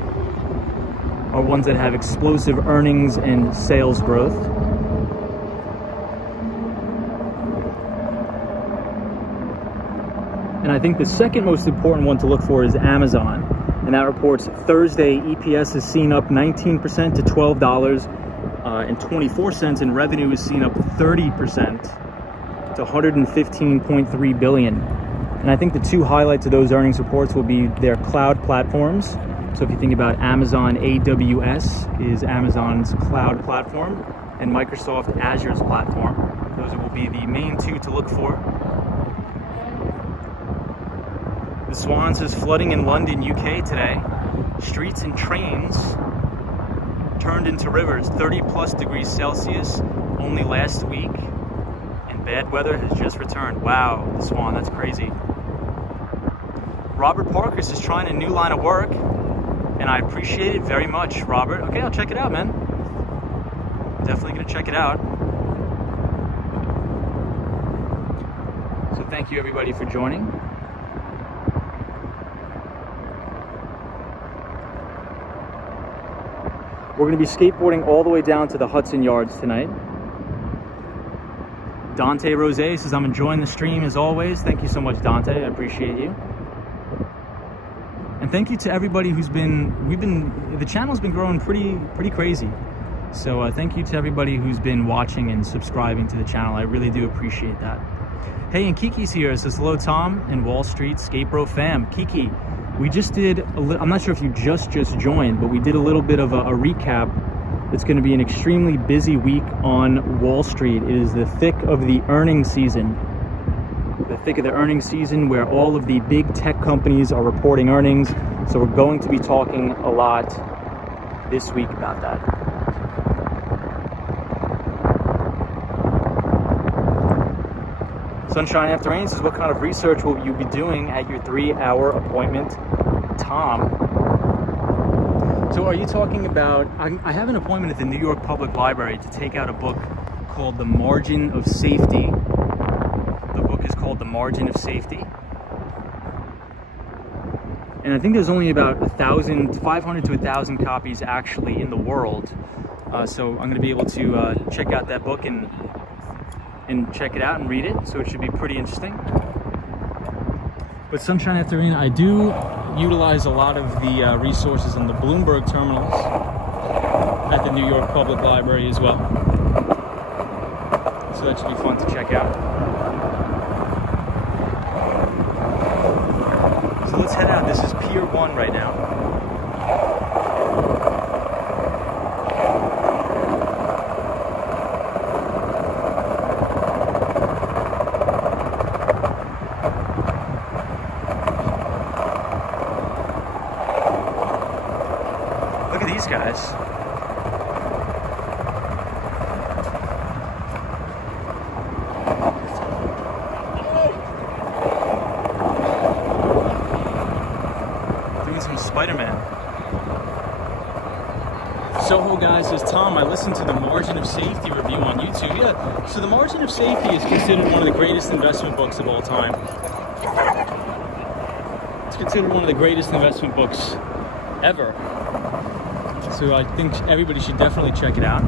are ones that have explosive earnings and sales growth. And I think the second most important one to look for is Amazon. And that reports Thursday EPS is seen up 19% to $12.24, and revenue is seen up 30% to $115.3 billion. And I think the two highlights of those earnings reports will be their cloud platforms. So if you think about Amazon, AWS is Amazon's cloud platform, and Microsoft Azure's platform. Those will be the main two to look for. The Swan says flooding in London, UK today. Streets and trains turned into rivers, 30 plus degrees Celsius only last week, and bad weather has just returned. Wow, the Swan, that's crazy. Robert Parker is trying a new line of work, and I appreciate it very much, Robert. Okay, I'll check it out, man. Definitely gonna check it out. So thank you everybody for joining. We're going to be skateboarding all the way down to the Hudson Yards tonight. Dante Rose says, I'm enjoying the stream as always. Thank you so much, Dante. I appreciate you. And thank you to everybody who's the channel's been growing pretty crazy. So thank you to everybody who's been watching and subscribing to the channel. I really do appreciate that. Hey, and Kiki's here. It says, hello, Tom and Wall Street Skatebro fam. Kiki, we just did, I'm not sure if you just joined, but we did a little bit of a recap. It's going to be an extremely busy week on Wall Street. It is the thick of the earnings season. The thick of the earnings season where all of the big tech companies are reporting earnings. So we're going to be talking a lot this week about that. Sunshine After Rain says, what kind of research will you be doing at your 3-hour appointment, Tom? So are you talking about, I have an appointment at the New York Public Library to take out a book called The Margin of Safety. The book is called The Margin of Safety. And I think there's only about 500 to 1,000 copies actually in the world. So I'm going to be able to check out that book and check it out and read it. So it should be pretty interesting. But Sunshine After Rain, I do utilize a lot of the resources in the Bloomberg terminals at the New York Public Library as well. So that should be fun to check out. So let's head out. This is Pier 1 right now. Look at these guys. Doing some Spider-Man. Soho guy says, Tom, I listened to the Margin of Safety review on YouTube. Yeah, so the Margin of Safety is considered one of the greatest investment books of all time. It's considered one of the greatest investment books ever. So I think everybody should definitely check it out.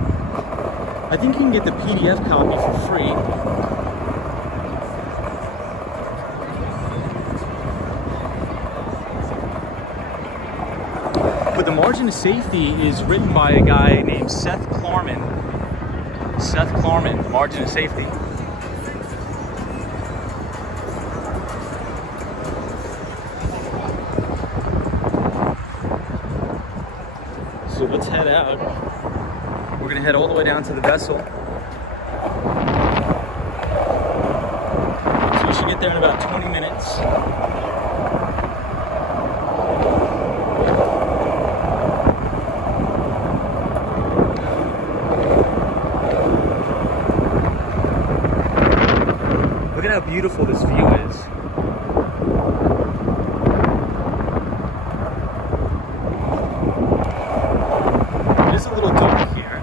I think you can get the PDF copy for free. But The Margin of Safety is written by a guy named Seth Klarman. Seth Klarman, Margin of Safety. So let's head out. We're gonna head all the way down to the vessel. So we should get there in about 20 minutes. Look at how beautiful this view is. It's a little dark here.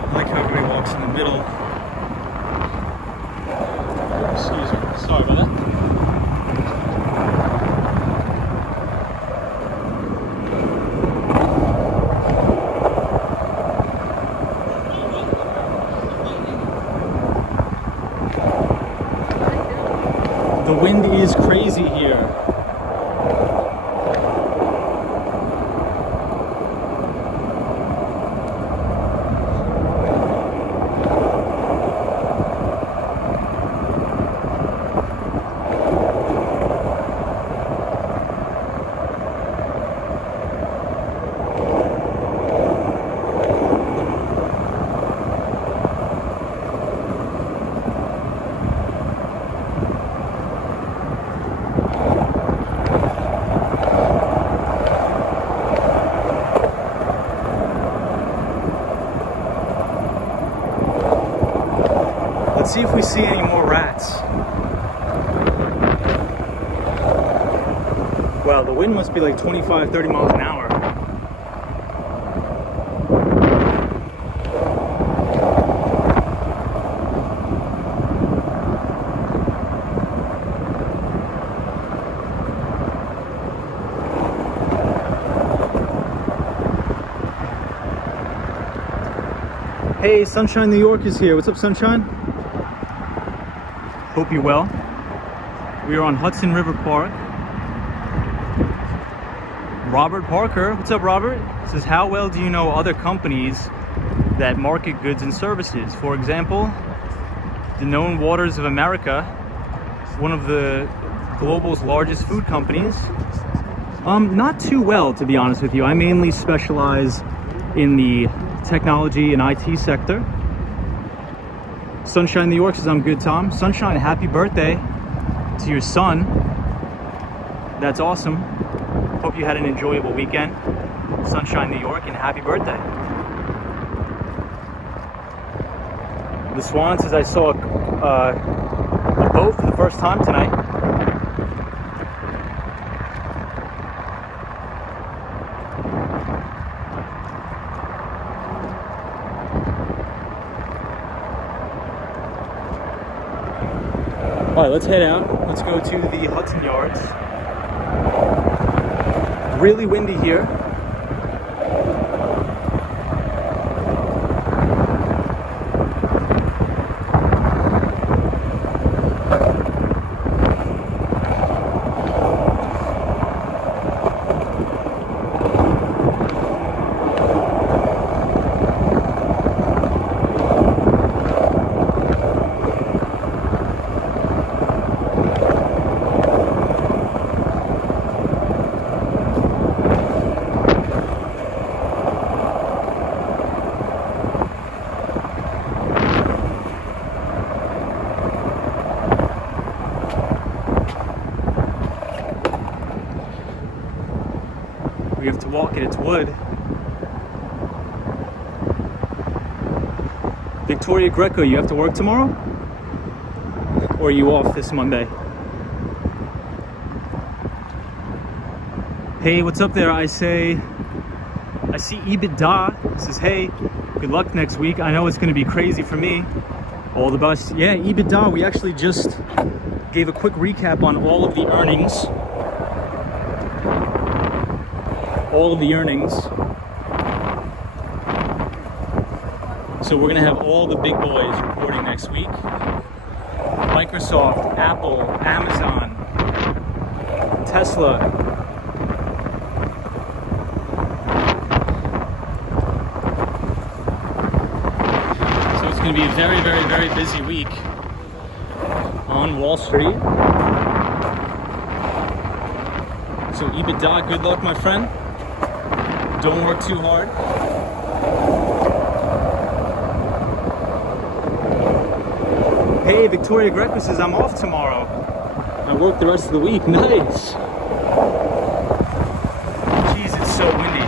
I like how everybody walks in the middle. Excuse me, sorry about that. The wind is crazy here. Let's see if we see any more rats. Wow, the wind must be like 25, 30 miles an hour. Hey, Sunshine New York is here. What's up, Sunshine? Hope you're well. We are on Hudson River Park. Robert Parker, what's up, Robert? Says, how well do you know other companies that market goods and services? For example, the known Waters of America, one of the global's largest food companies. Not too well, to be honest with you. I mainly specialize in the technology and IT sector. Sunshine New York says, I'm good, Tom. Sunshine, happy birthday to your son. That's awesome. Hope you had an enjoyable weekend. Sunshine New York, and happy birthday. The Swan says, I saw a boat for the first time tonight. All right, let's head out. Let's go to the Hudson Yards. Really windy here. We have to walk it, it's wood. Victoria Greco, you have to work tomorrow? Or are you off this Monday? Hey, what's up there? I see EBITDA. Says, hey, good luck next week. I know it's gonna be crazy for me. All the best. Yeah, EBITDA, we actually just gave a quick recap on all of the earnings. So we're gonna have all the big boys reporting next week. Microsoft, Apple, Amazon, Tesla. So it's gonna be a very, very, very busy week on Wall Street. So EBITDA, good luck, my friend. Don't work too hard. Hey, Victoria Greco says, I'm off tomorrow. I work the rest of the week. Nice. Jeez, it's so windy.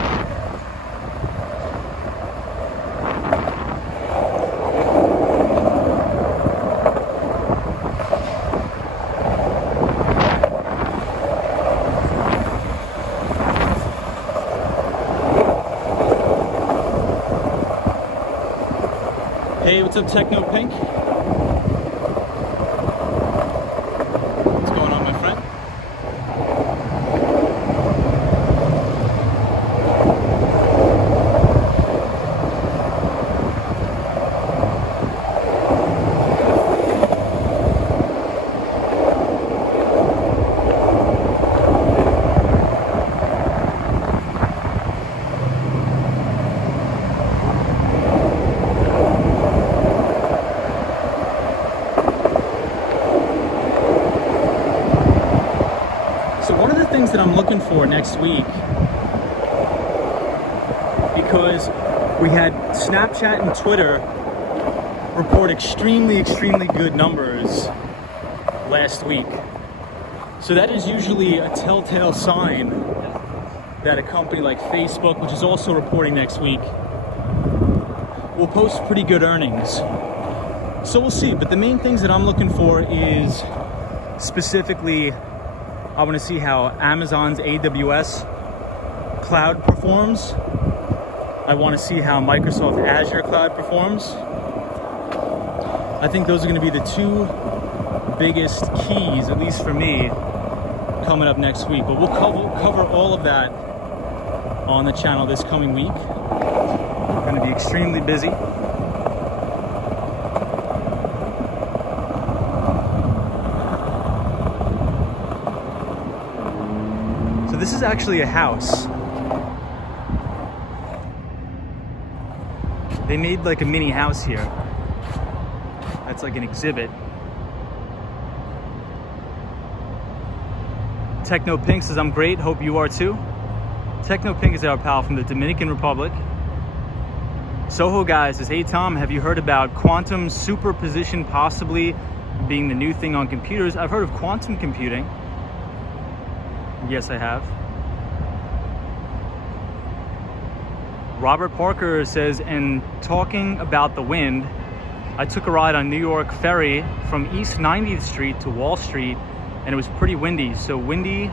Hey, what's up, Techno Pink? What's going on, my friend? That I'm looking for next week, because we had Snapchat and Twitter report extremely good numbers last week. So that is usually a telltale sign that a company like Facebook, which is also reporting next week, will post pretty good earnings. So we'll see, but the main things that I'm looking for is specifically, I want to see how Amazon's AWS cloud performs. I want to see how Microsoft Azure cloud performs. I think those are going to be the two biggest keys, at least for me, coming up next week. But we'll cover all of that on the channel this coming week. We're going to be extremely busy. this is actually a house. They made like a mini house here. That's like an exhibit. Techno Pink says, I'm great, hope you are too. Techno Pink is our pal from the Dominican Republic. Soho Guy says, hey Tom, have you heard about quantum superposition possibly being the new thing on computers? I've heard of quantum computing. Yes, I have. Robert Parker says, and talking about the wind, I took a ride on New York Ferry from East 90th Street to Wall Street, and it was pretty windy. So windy,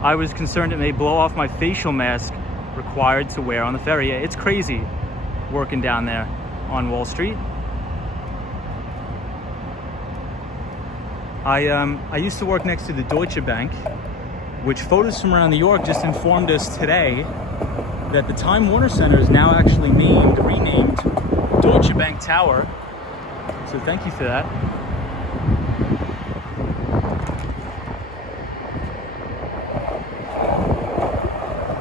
I was concerned it may blow off my facial mask required to wear on the ferry. Yeah, it's crazy working down there on Wall Street. I used to work next to the Deutsche Bank, which photos from around New York just informed us today that the Time Warner Center is now actually renamed Deutsche Bank Tower. So thank you for that.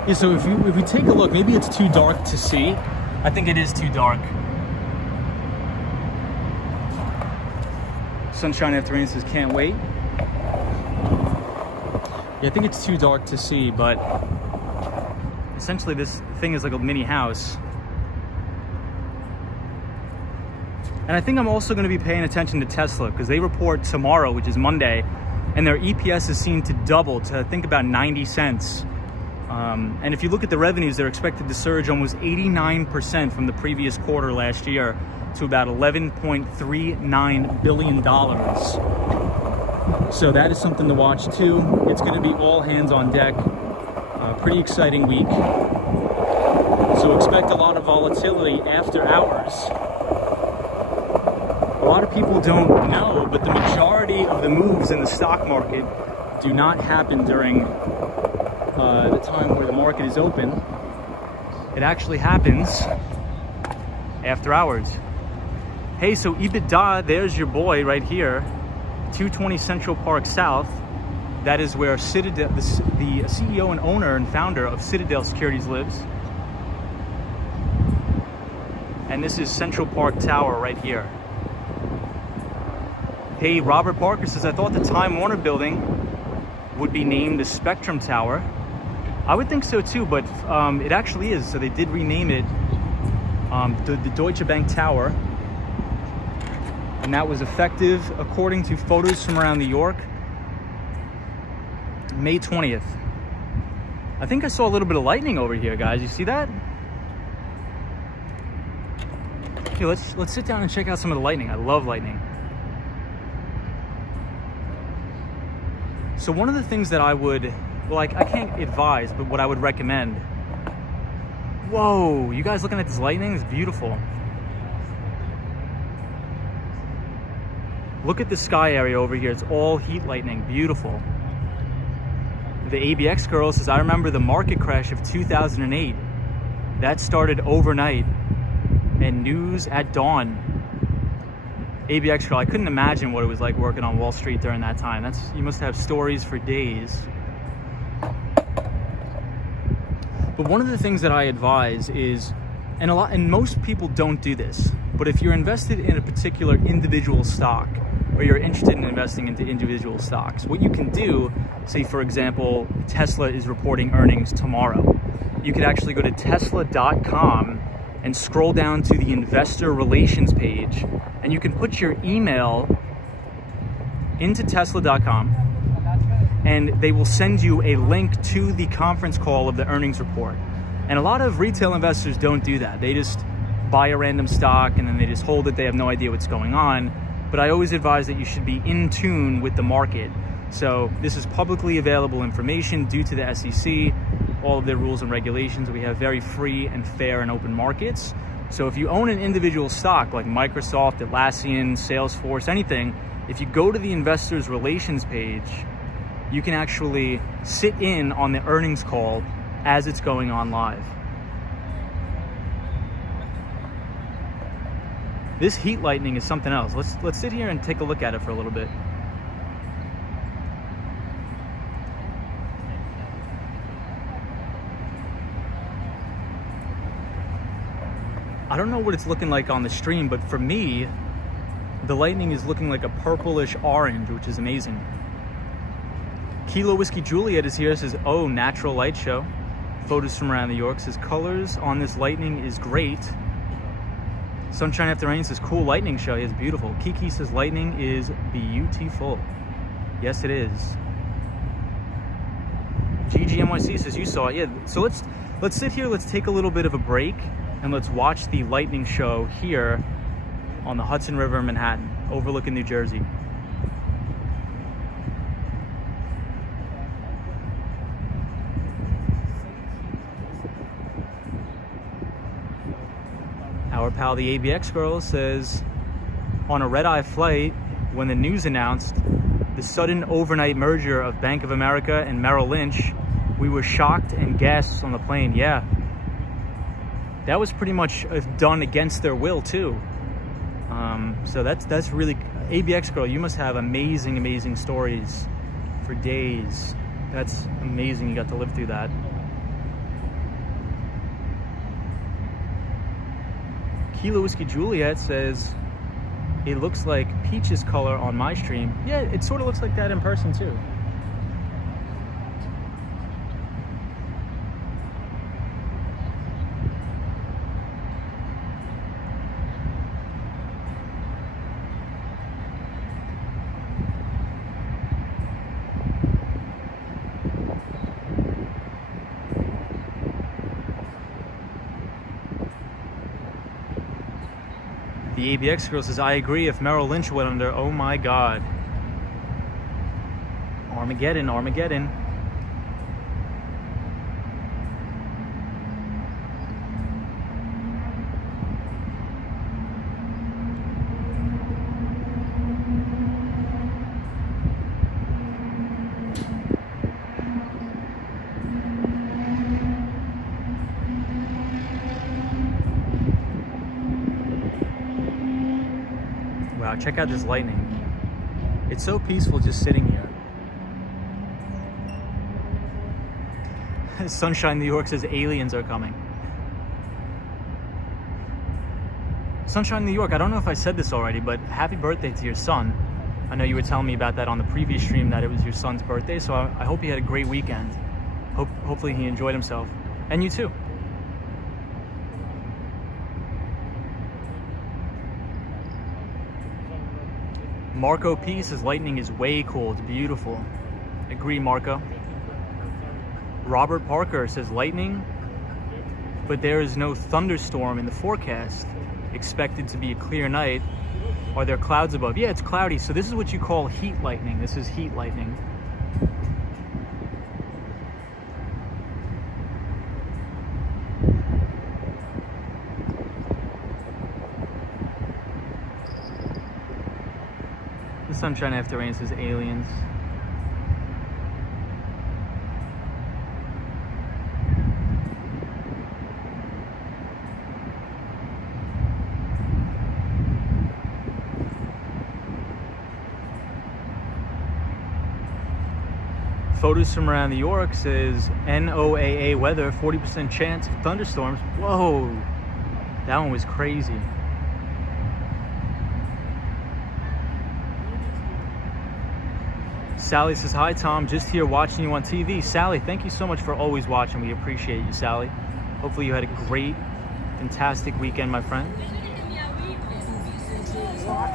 Yeah, so if we take a look, maybe it's too dark to see. I think it is too dark. Sunshine After Rain says, can't wait. Yeah, I think it's too dark to see, but essentially this thing is like a mini house. And I think I'm also going to be paying attention to Tesla because they report tomorrow, which is Monday, and their EPS is seen to double to I think about 90 cents. And if you look at the revenues, they're expected to surge almost 89% from the previous quarter last year to about $11.39 billion. So that is something to watch too. It's going to be all hands on deck. Pretty exciting week. So expect a lot of volatility after hours. A lot of people don't know, but the majority of the moves in the stock market do not happen during the time where the market is open. It actually happens after hours. Hey, so EBITDA, there's your boy right here, 220 Central Park South. That is where Citadel, the CEO and owner and founder of Citadel Securities lives. And this is Central Park Tower right here. Hey, Robert Parker says, I thought the Time Warner building would be named the Spectrum Tower. I would think so too, but it actually is. So they did rename it the Deutsche Bank Tower. And that was effective, according to photos from around New York, May 20th. I think I saw a little bit of lightning over here, guys. You see that? Okay, let's sit down and check out some of the lightning. I love lightning. So one of the things that I would, well, I can't advise, but what I would recommend. Whoa, you guys looking at this lightning? It's beautiful. Look at the sky area over here. It's all heat lightning. Beautiful. The ABX girl says, I remember the market crash of 2008. That started overnight and news at dawn. ABX girl, I couldn't imagine what it was like working on Wall Street during that time. You must have stories for days. But one of the things that I advise is, and most people don't do this, but if you're invested in a particular individual stock, or you're interested in investing into individual stocks, what you can do, say for example, Tesla is reporting earnings tomorrow. You could actually go to tesla.com and scroll down to the investor relations page, and you can put your email into tesla.com, and they will send you a link to the conference call of the earnings report. And a lot of retail investors don't do that. They just buy a random stock and then they just hold it. They have no idea what's going on. But I always advise that you should be in tune with the market. So this is publicly available information due to the SEC, all of their rules and regulations. We have very free and fair and open markets. So if you own an individual stock like Microsoft, Atlassian, Salesforce, anything, if you go to the investors relations page, you can actually sit in on the earnings call as it's going on live. This heat lightning is something else. Let's sit here and take a look at it for a little bit. I don't know what it's looking like on the stream, but for me, the lightning is looking like a purplish orange, which is amazing. Kilo Whiskey Juliet is here, says, oh, natural light show. Photos from around New York, says, colors on this lightning is great. Sunshine After Rain says, cool lightning show. It's beautiful. Kiki says, lightning is beautiful. Yes, it is. GGNYC says, you saw it. Yeah, so let's sit here, let's take a little bit of a break, and let's watch the lightning show here on the Hudson River in Manhattan, overlooking New Jersey. Our pal, the ABX girl, says, on a red-eye flight, when the news announced the sudden overnight merger of Bank of America and Merrill Lynch, we were shocked and gasped on the plane. Yeah, that was pretty much done against their will too. So that's really, ABX girl, you must have amazing stories for days. That's amazing you got to live through that. Kilo Whiskey Juliet says, it looks like peaches color on my stream. Yeah, it sort of looks like that in person too. The ABX girl says, I agree, if Merrill Lynch went under, oh my God. Armageddon. Wow, check out this lightning. It's so peaceful just sitting here. Sunshine New York says aliens are coming. Sunshine New York, I don't know if I said this already, but happy birthday to your son. I know you were telling me about that on the previous stream, that it was your son's birthday, so I hope he had a great weekend. Hopefully he enjoyed himself. And you too. Marco P says, lightning is way cool, it's beautiful. Agree, Marco. Robert Parker says, lightning, but there is no thunderstorm in the forecast. Expected to be a clear night. Are there clouds above? Yeah, it's cloudy. So this is what you call heat lightning. This is heat lightning. The Sunshine After Rain says aliens. Photos from around New York says NOAA weather, 40% chance of thunderstorms. Whoa, that one was crazy. Sally says, hi Tom, just here watching you on TV. Sally, thank you so much for always watching. We appreciate you, Sally. Hopefully you had a great, fantastic weekend, my friend.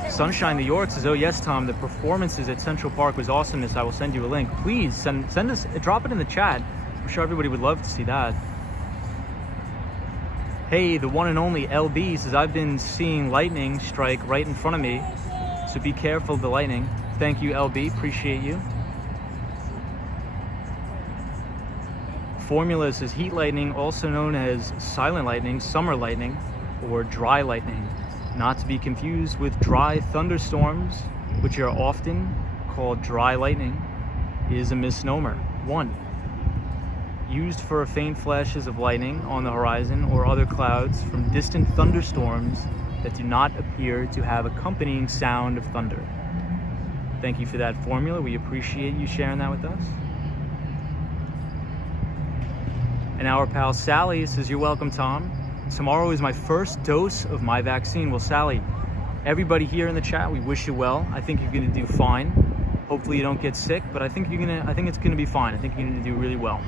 Sunshine New York says, oh yes Tom, the performances at Central Park was awesomeness. I will send you a link. Please send us, drop it in the chat. I'm sure everybody would love to see that. Hey, the one and only LB says, I've been seeing lightning strike right in front of me, so be careful of the lightning. Thank you, LB, appreciate you. Formula says, heat lightning, also known as silent lightning, summer lightning, or dry lightning. Not to be confused with dry thunderstorms, which are often called dry lightning, is a misnomer. 1. Used for faint flashes of lightning on the horizon or other clouds from distant thunderstorms that do not appear to have accompanying sound of thunder. Thank you for that formula. We appreciate you sharing that with us. And our pal Sally says, you're welcome, Tom. tomorrow is my first dose of my vaccine. Well, Sally, everybody here in the chat, we wish you well. I think you're gonna do fine. Hopefully you don't get sick, but I think it's gonna be fine. I think you're gonna do really well.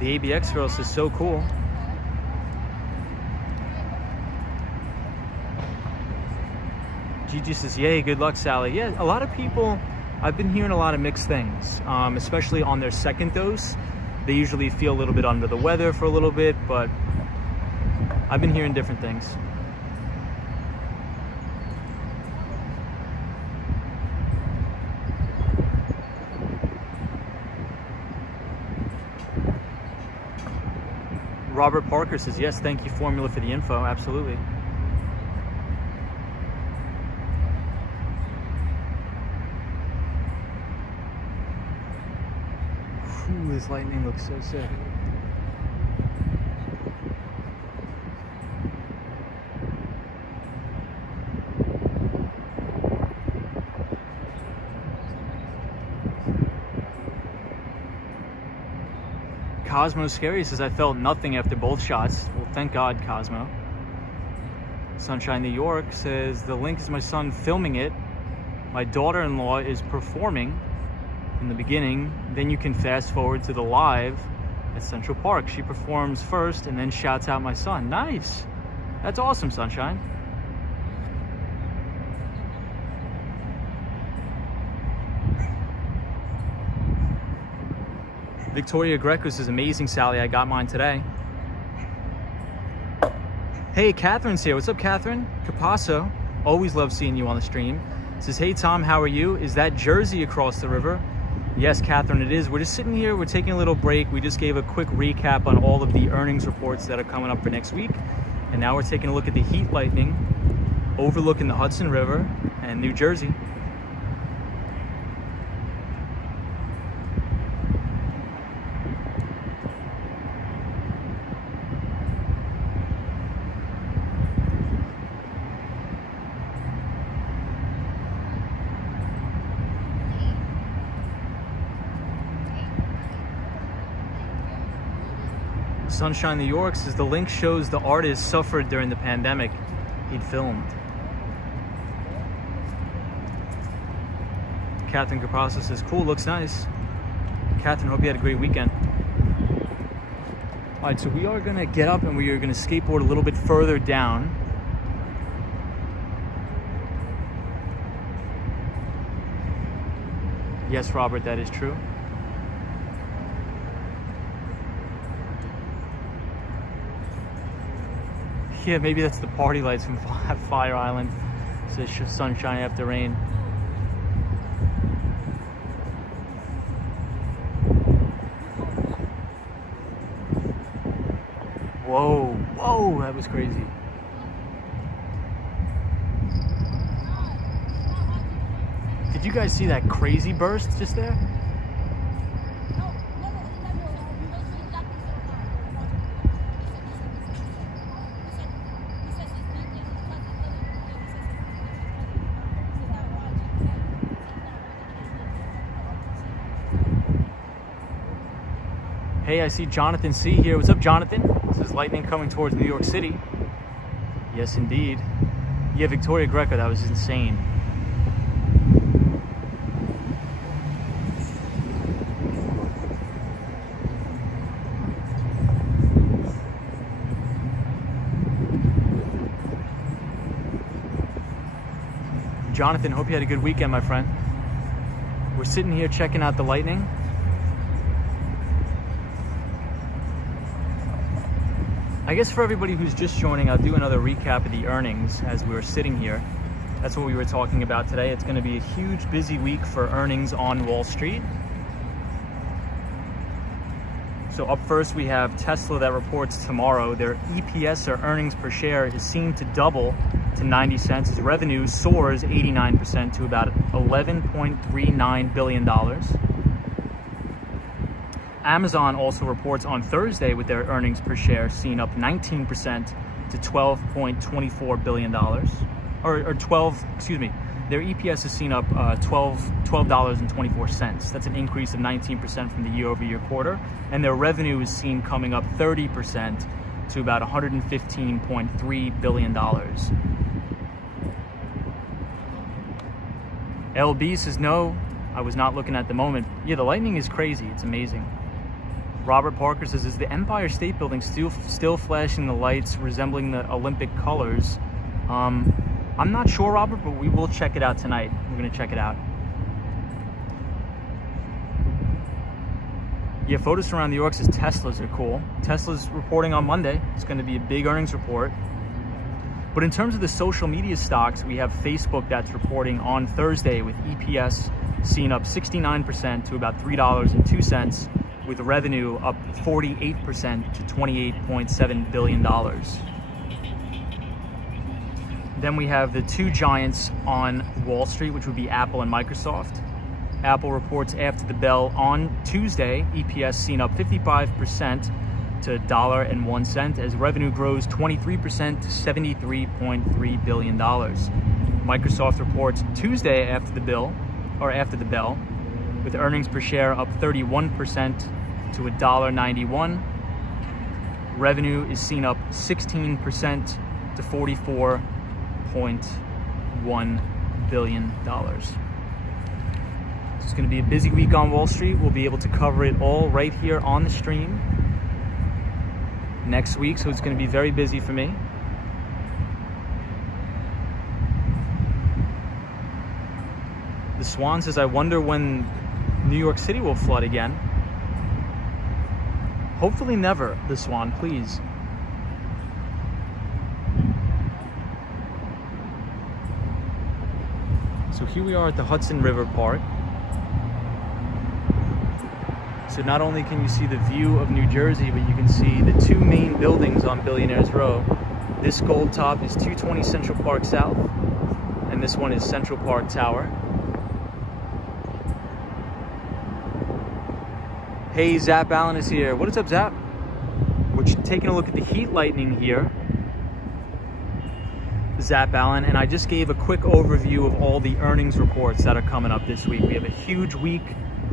The ABX girls is so cool. Gigi says, yay, good luck, Sally. Yeah, a lot of people, I've been hearing a lot of mixed things, especially on their second dose. They usually feel a little bit under the weather for a little bit, but I've been hearing different things. Robert Parker says, yes, thank you, Formula, for the info. Absolutely. Ooh, this lightning looks so sick. Cosmo Scary says, I felt nothing after both shots. Well, thank God, Cosmo. Sunshine New York says, the link is my son filming it. My daughter-in-law is performing in the beginning. Then you can fast forward to the live at Central Park. She performs first and then shouts out my son. Nice. That's awesome, Sunshine. Victoria Greco says, amazing, Sally. I got mine today. Hey, Catherine's here. What's up, Catherine? Capasso. Always love seeing you on the stream. Says, hey, Tom, how are you? Is that Jersey across the river? Yes, Catherine, it is. We're just sitting here. We're taking a little break. We just gave a quick recap on all of the earnings reports that are coming up for next week. And now we're taking a look at the heat lightning overlooking the Hudson River and New Jersey. Sunshine New York says, the link shows the artist suffered during the pandemic. He'd filmed. Catherine Capasso says, cool, looks nice. Catherine, hope you had a great weekend. All right, so we are gonna get up and we are gonna skateboard a little bit further down. Yes, Robert, that is true. Yeah, maybe that's the party lights from Fire Island. It says sunshine after rain. Whoa, whoa, that was crazy. Did you guys see that crazy burst just there? Hey, I see Jonathan C here. What's up, Jonathan? This is lightning coming towards New York City. Yes, indeed. Yeah, Victoria Greco, that was insane. Jonathan, hope you had a good weekend, my friend. We're sitting here checking out the lightning. I guess for everybody who's just joining, I'll do another recap of the earnings as we were sitting here. That's what we were talking about today. It's going to be a huge, busy week for earnings on Wall Street. So up first, we have Tesla that reports tomorrow. Their EPS, or earnings per share, is seen to double to 90 cents as revenue soars 89% to about $11.39 billion. Amazon also reports on Thursday with their earnings per share seen up 19% to $12.24 billion. Their EPS is seen up $12.24. That's an increase of 19% from the year-over-year quarter. And their revenue is seen coming up 30% to about $115.3 billion. LB says, no, I was not looking at the moment. Yeah, the lightning is crazy. It's amazing. Robert Parker says, is the Empire State Building still flashing the lights resembling the Olympic colors? I'm not sure, Robert, but we will check it out tonight. We're going to check it out. Yeah, photos from around New York says Teslas are cool. Tesla's reporting on Monday. It's going to be a big earnings report. But in terms of the social media stocks, we have Facebook that's reporting on Thursday with EPS seen up 69% to about $3.02, with revenue up 48% to $28.7 billion. Then we have the two giants on Wall Street, which would be Apple and Microsoft. Apple reports after the bell on Tuesday, EPS seen up 55% to $1.01 as revenue grows 23% to $73.3 billion. Microsoft reports Tuesday after the bell, with earnings per share up 31% to $1.91. Revenue is seen up 16% to $44.1 billion. It's going to be a busy week on Wall Street. We'll be able to cover it all right here on the stream next week, so it's going to be very busy for me. The Swan says, I wonder when New York City will flood again. Hopefully never, the Swan, please. So here we are at the Hudson River Park. So not only can you see the view of New Jersey, but you can see the two main buildings on Billionaires Row. This gold top is 220 Central Park South, and this one is Central Park Tower. Hey, Zap Allen is here. What is up, Zap? We're taking a look at the heat lightning here. Zap Allen, and I just gave a quick overview of all the earnings reports that are coming up this week. We have a huge week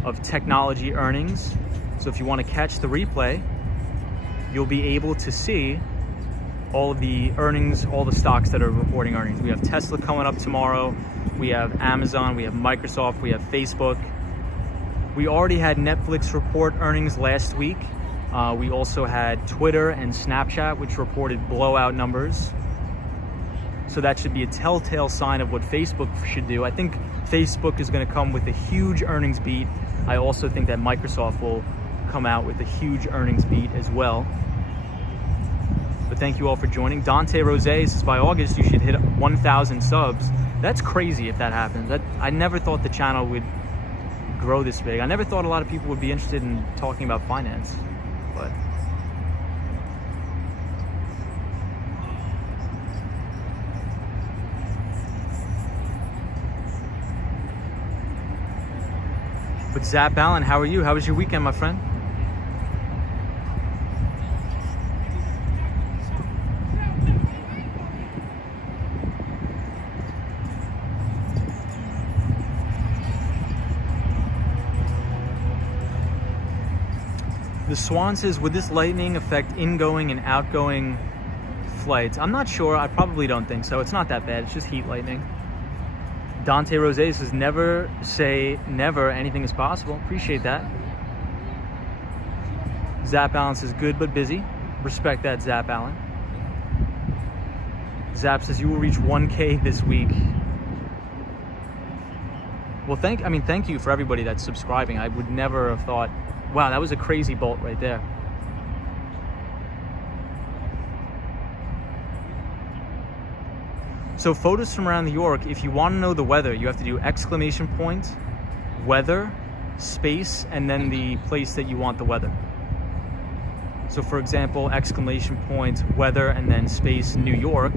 of technology earnings. So if you want to catch the replay, you'll be able to see all of the earnings, all the stocks that are reporting earnings. We have Tesla coming up tomorrow. We have Amazon, we have Microsoft, we have Facebook. We already had Netflix report earnings last week. We also had Twitter and Snapchat, which reported blowout numbers. So that should be a telltale sign of what Facebook should do. I think Facebook is going to come with a huge earnings beat. I also think that Microsoft will come out with a huge earnings beat as well. But thank you all for joining. Dante Rose says by August you should hit 1,000 subs. That's crazy if that happens. I never thought the channel would grow this big. I never thought a lot of people would be interested in talking about finance. But Zap Allen, how are you? How was your weekend, my friend? The Swan says, would this lightning affect ingoing and outgoing flights? I'm not sure. I probably don't think so. It's not that bad. It's just heat lightning. Dante Rose says, never say never. Anything is possible. Appreciate that. Zap Allen says, good but busy. Respect that, Zap Allen. Zap says, you will reach 1K this week. Well, thank you for everybody that's subscribing. I would never have thought, wow, that was a crazy bolt right there. So photos from around New York, if you want to know the weather, you have to do exclamation point, weather, space, and then the place that you want the weather. So for example, exclamation point, weather, and then space, New York.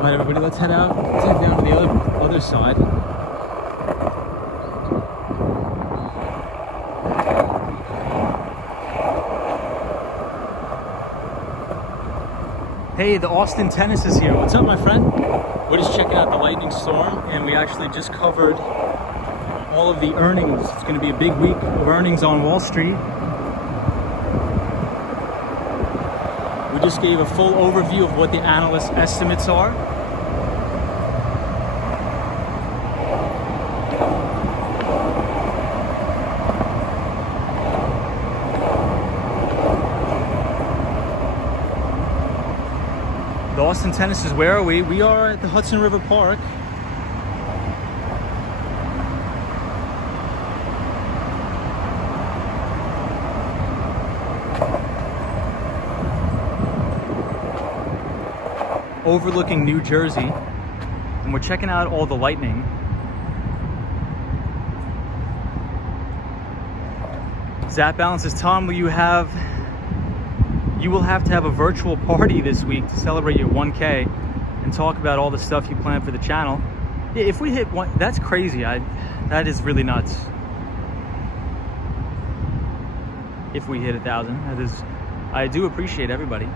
All right, everybody, let's head out. Let's head down to the other side. Hey, the Austin Tennis is here. What's up, my friend? We're just checking out the lightning storm, and we actually just covered all of the earnings. It's going to be a big week of earnings on Wall Street. We just gave a full overview of what the analyst estimates are. The Austin Tennis is, where are we? We are at the Hudson River Park. Overlooking New Jersey, and we're checking out all the lightning. Zap Balance says, Tom, will you will have to have a virtual party this week to celebrate your 1K and talk about all the stuff you plan for the channel. Yeah, if we hit one, that's crazy. That is really nuts. If we hit 1,000, that is, I do appreciate everybody.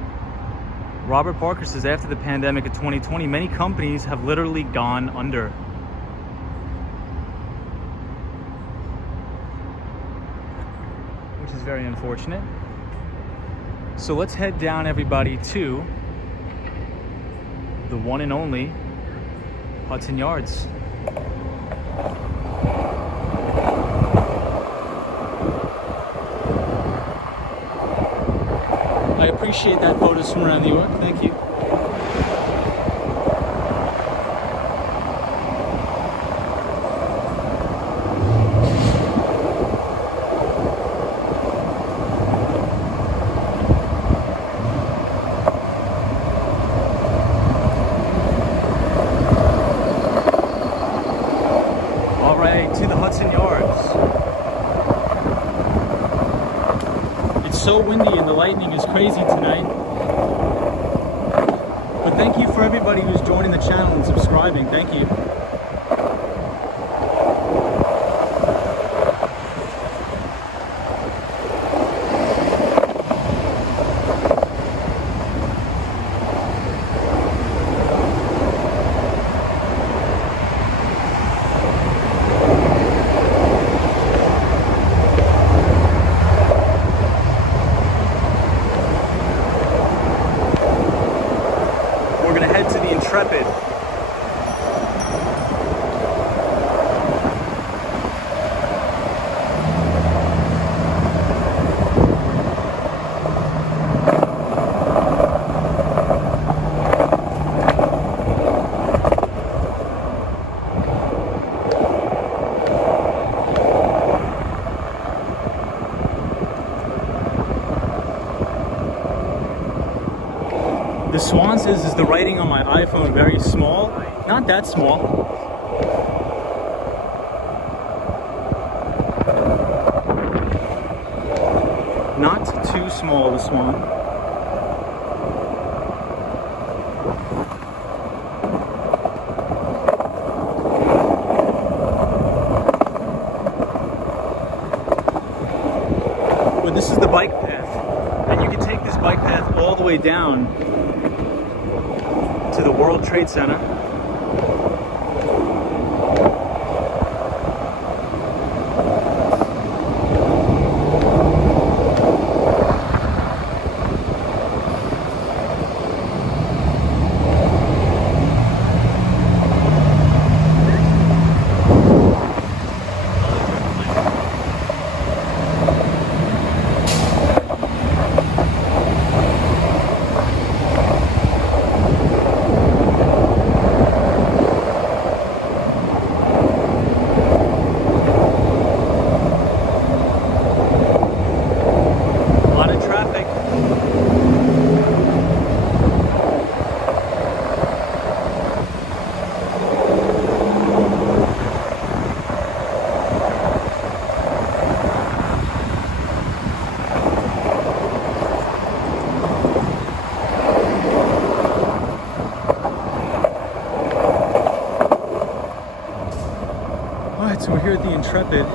Robert Parker says, after the pandemic of 2020, many companies have literally gone under. Which is very unfortunate. So let's head down, everybody, to the one and only Hudson Yards. I appreciate that photos from around New York. Thank you. All right, to the Hudson Yards. It's so windy and the lightning is crazy tonight. But thank you for everybody who's joining the channel and subscribing. Thank you. Intrepid. The Swan says, is the writing on my iPhone very small? Not that small. Not too small, the Swan. But this is the bike path, and you can take this bike path all the way down to the World Trade Center. So we're here at the Intrepid.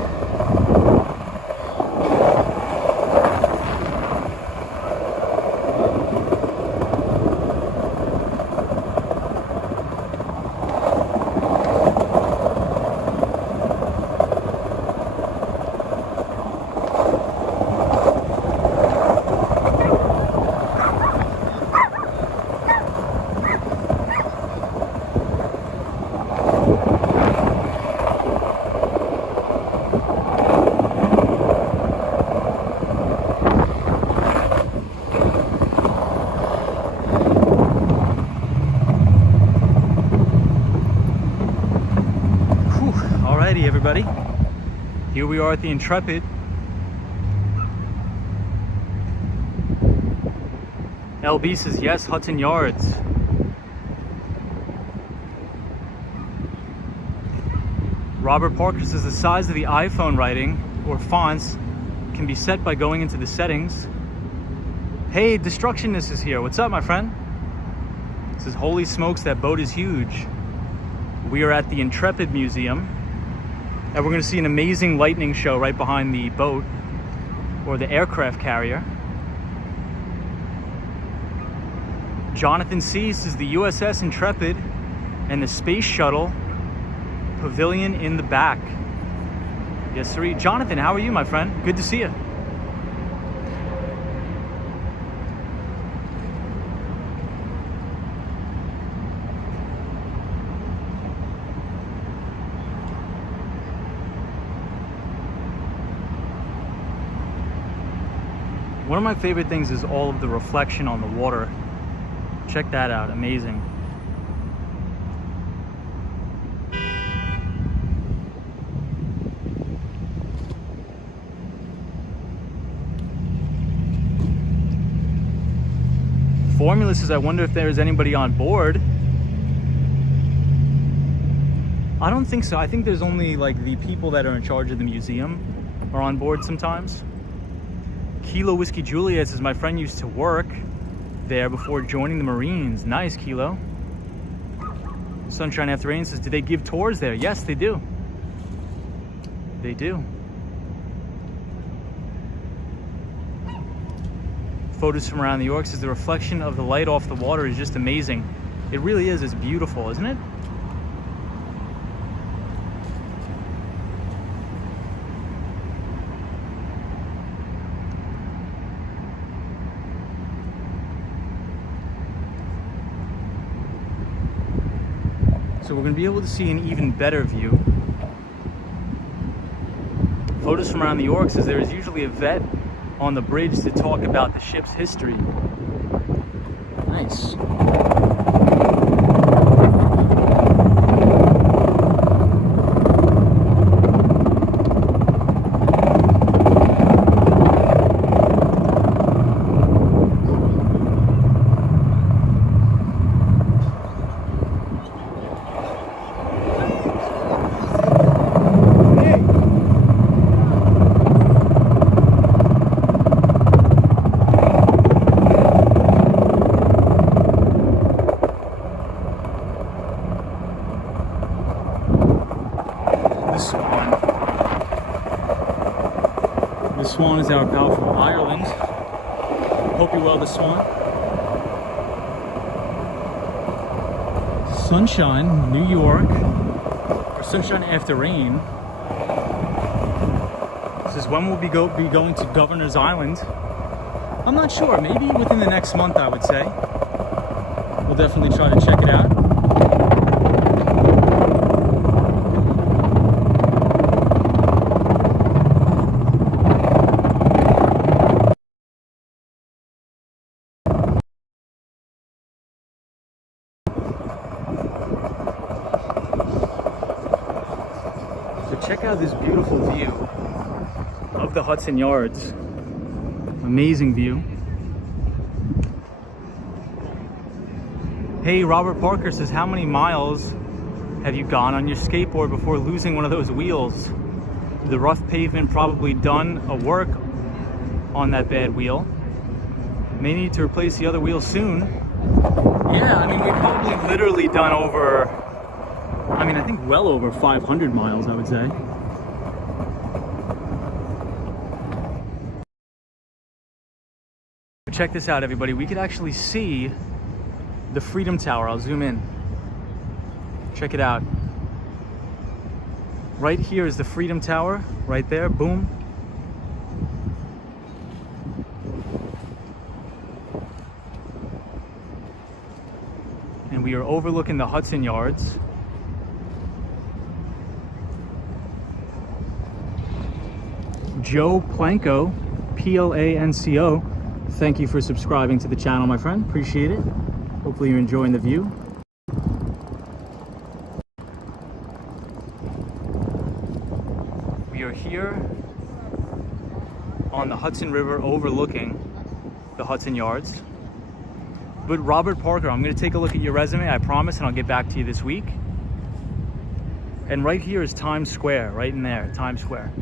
Alrighty, everybody. Here we are at the Intrepid. LB says yes, Hudson Yards. Robert Parker says the size of the iPhone writing or fonts can be set by going into the settings. Hey, Destructionist is here. What's up, my friend? Says, holy smokes, that boat is huge. We are at the Intrepid Museum. And we're going to see an amazing lightning show right behind the boat, or the aircraft carrier. Jonathan C. says the USS Intrepid and the space shuttle pavilion in the back. Yes, sir. Jonathan, how are you, my friend? Good to see you. One of my favorite things is all of the reflection on the water. Check that out, amazing. Formula says, I wonder if there's anybody on board. I don't think so. I think there's only like the people that are in charge of the museum are on board sometimes. Kilo Whiskey Juliet says, my friend used to work there before joining the Marines. Nice, Kilo. Sunshine After Rain says, do they give tours there? Yes, they do. They do. Photos from around New York says the reflection of the light off the water is just amazing. It really is. It's beautiful, isn't it? So we're going to be able to see an even better view. Photos from around New York says there is usually a vet on the bridge to talk about the ship's history. Nice. The Swan is our pal from Ireland. Hope you're well, the Swan. Sunshine, New York, or Sunshine After Rain. This is when we'll be going to Governor's Island. I'm not sure, maybe within the next month, I would say. We'll definitely try to check it out. Check out this beautiful view of the Hudson Yards. Amazing view. Hey, Robert Parker says, how many miles have you gone on your skateboard before losing one of those wheels? The rough pavement probably done a work on that bad wheel. May need to replace the other wheel soon. Yeah, I mean, we've probably literally done over, I think well over 500 miles, I would say. check this out, everybody. We could actually see the Freedom Tower. I'll zoom in. Check it out. Right here is the Freedom Tower, right there, boom. And we are overlooking the Hudson Yards. Joe Planco, Planco, thank you for subscribing to the channel, my friend. Appreciate it. Hopefully you're enjoying the view. We are here on the Hudson River overlooking the Hudson Yards. But Robert Parker, I'm going to take a look at your resume, I promise, and I'll get back to you this week. And right here is Times Square, right in there, Times Square.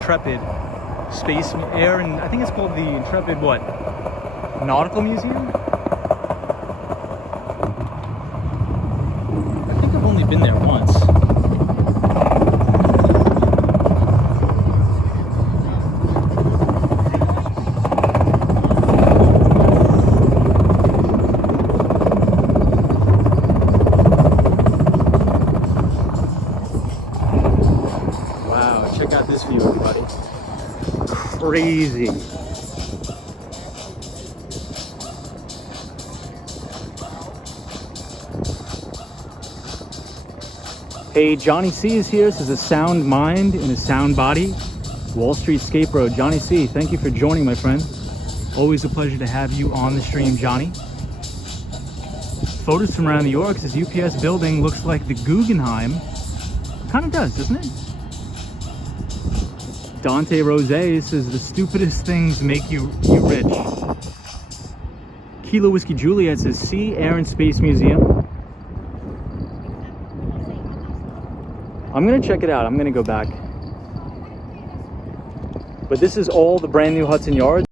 Intrepid Space Air, and I think it's called the Intrepid what? Nautical Museum? I think I've only been there once. Wow, check out this view, everybody. Crazy. Hey, Johnny C is here. This is a sound mind in a sound body. Wall Street Escape Road. Johnny C, thank you for joining, my friend. Always a pleasure to have you on the stream, Johnny. Photos from around New York. This UPS building looks like the Guggenheim. Kind of does, doesn't it? Dante Rose says the stupidest things make you rich. Kilo Whiskey Juliet says Sea, Air and Space Museum. I'm gonna check it out. I'm gonna go back. But this is all the brand new Hudson Yards.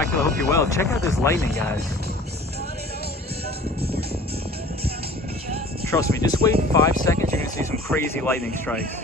Dracula. Hope you're well. Check out this lightning, guys. Trust me, just wait 5 seconds, you're gonna see some crazy lightning strikes.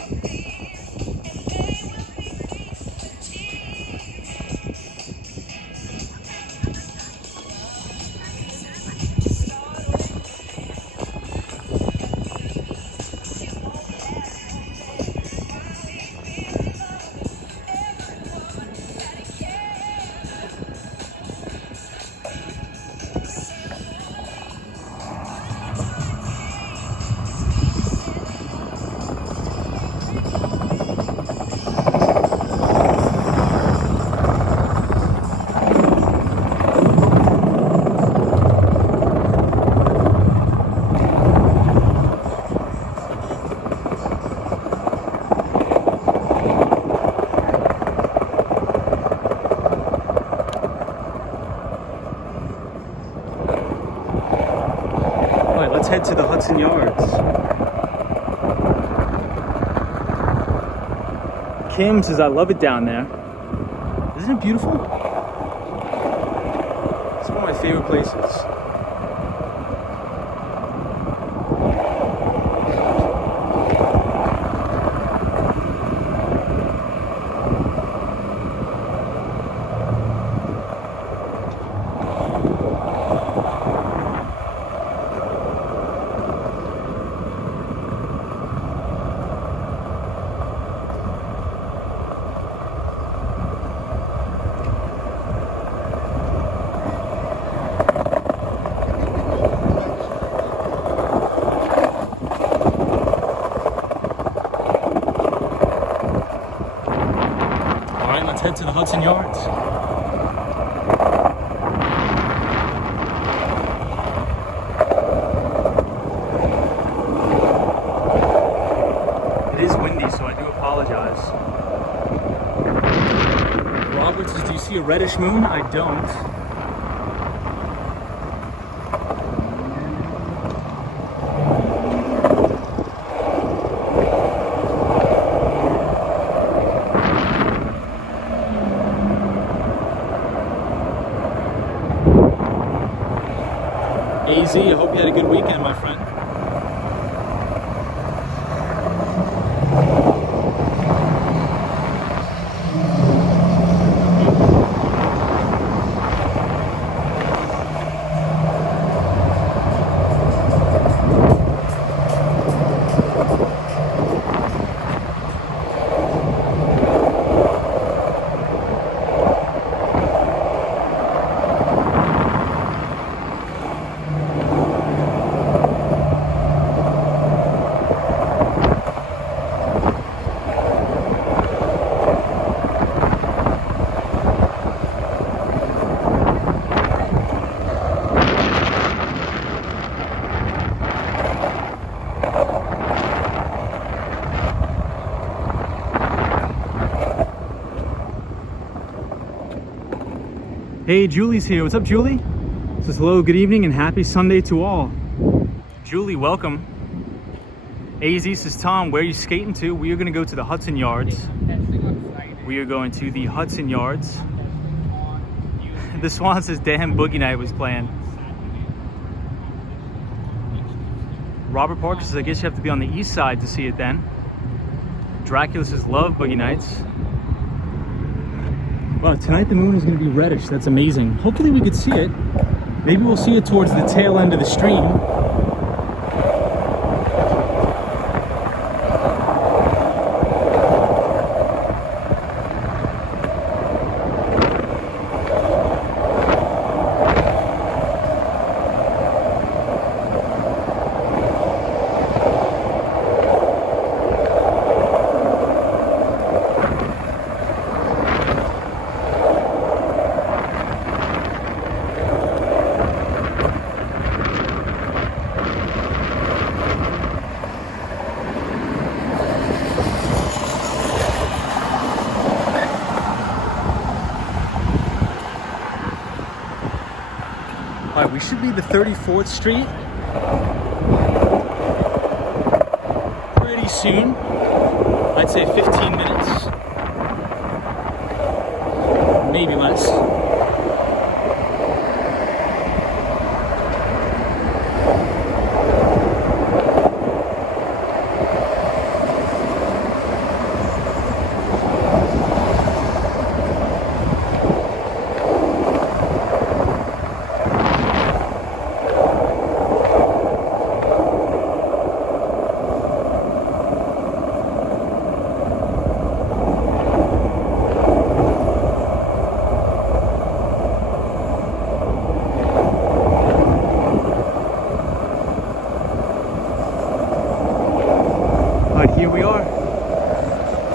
Let's head to the Hudson Yards. Kim says, I love it down there. Isn't it beautiful? It's one of my favorite places. Let's head to the Hudson Yards. It is windy, so I do apologize. Robert says, do you see a reddish moon? I don't. AZ, I hope you had a good weekend, my friend. Hey, Julie's here. What's up, Julie? Says hello, good evening, and happy Sunday to all. Julie, welcome. AZ says, Tom, where are you skating to? We are going to go to the Hudson Yards. We are going to the Hudson Yards. The Swan says, damn, Boogie Night was planned. Robert Parker says, I guess you have to be on the east side to see it then. Dracula says, love Boogie Nights. Wow, tonight the moon is going to be reddish. That's amazing. Hopefully we could see it. Maybe we'll see it towards the tail end of the stream. All right, we should be the 34th Street pretty soon. I'd say 15 minutes, maybe less.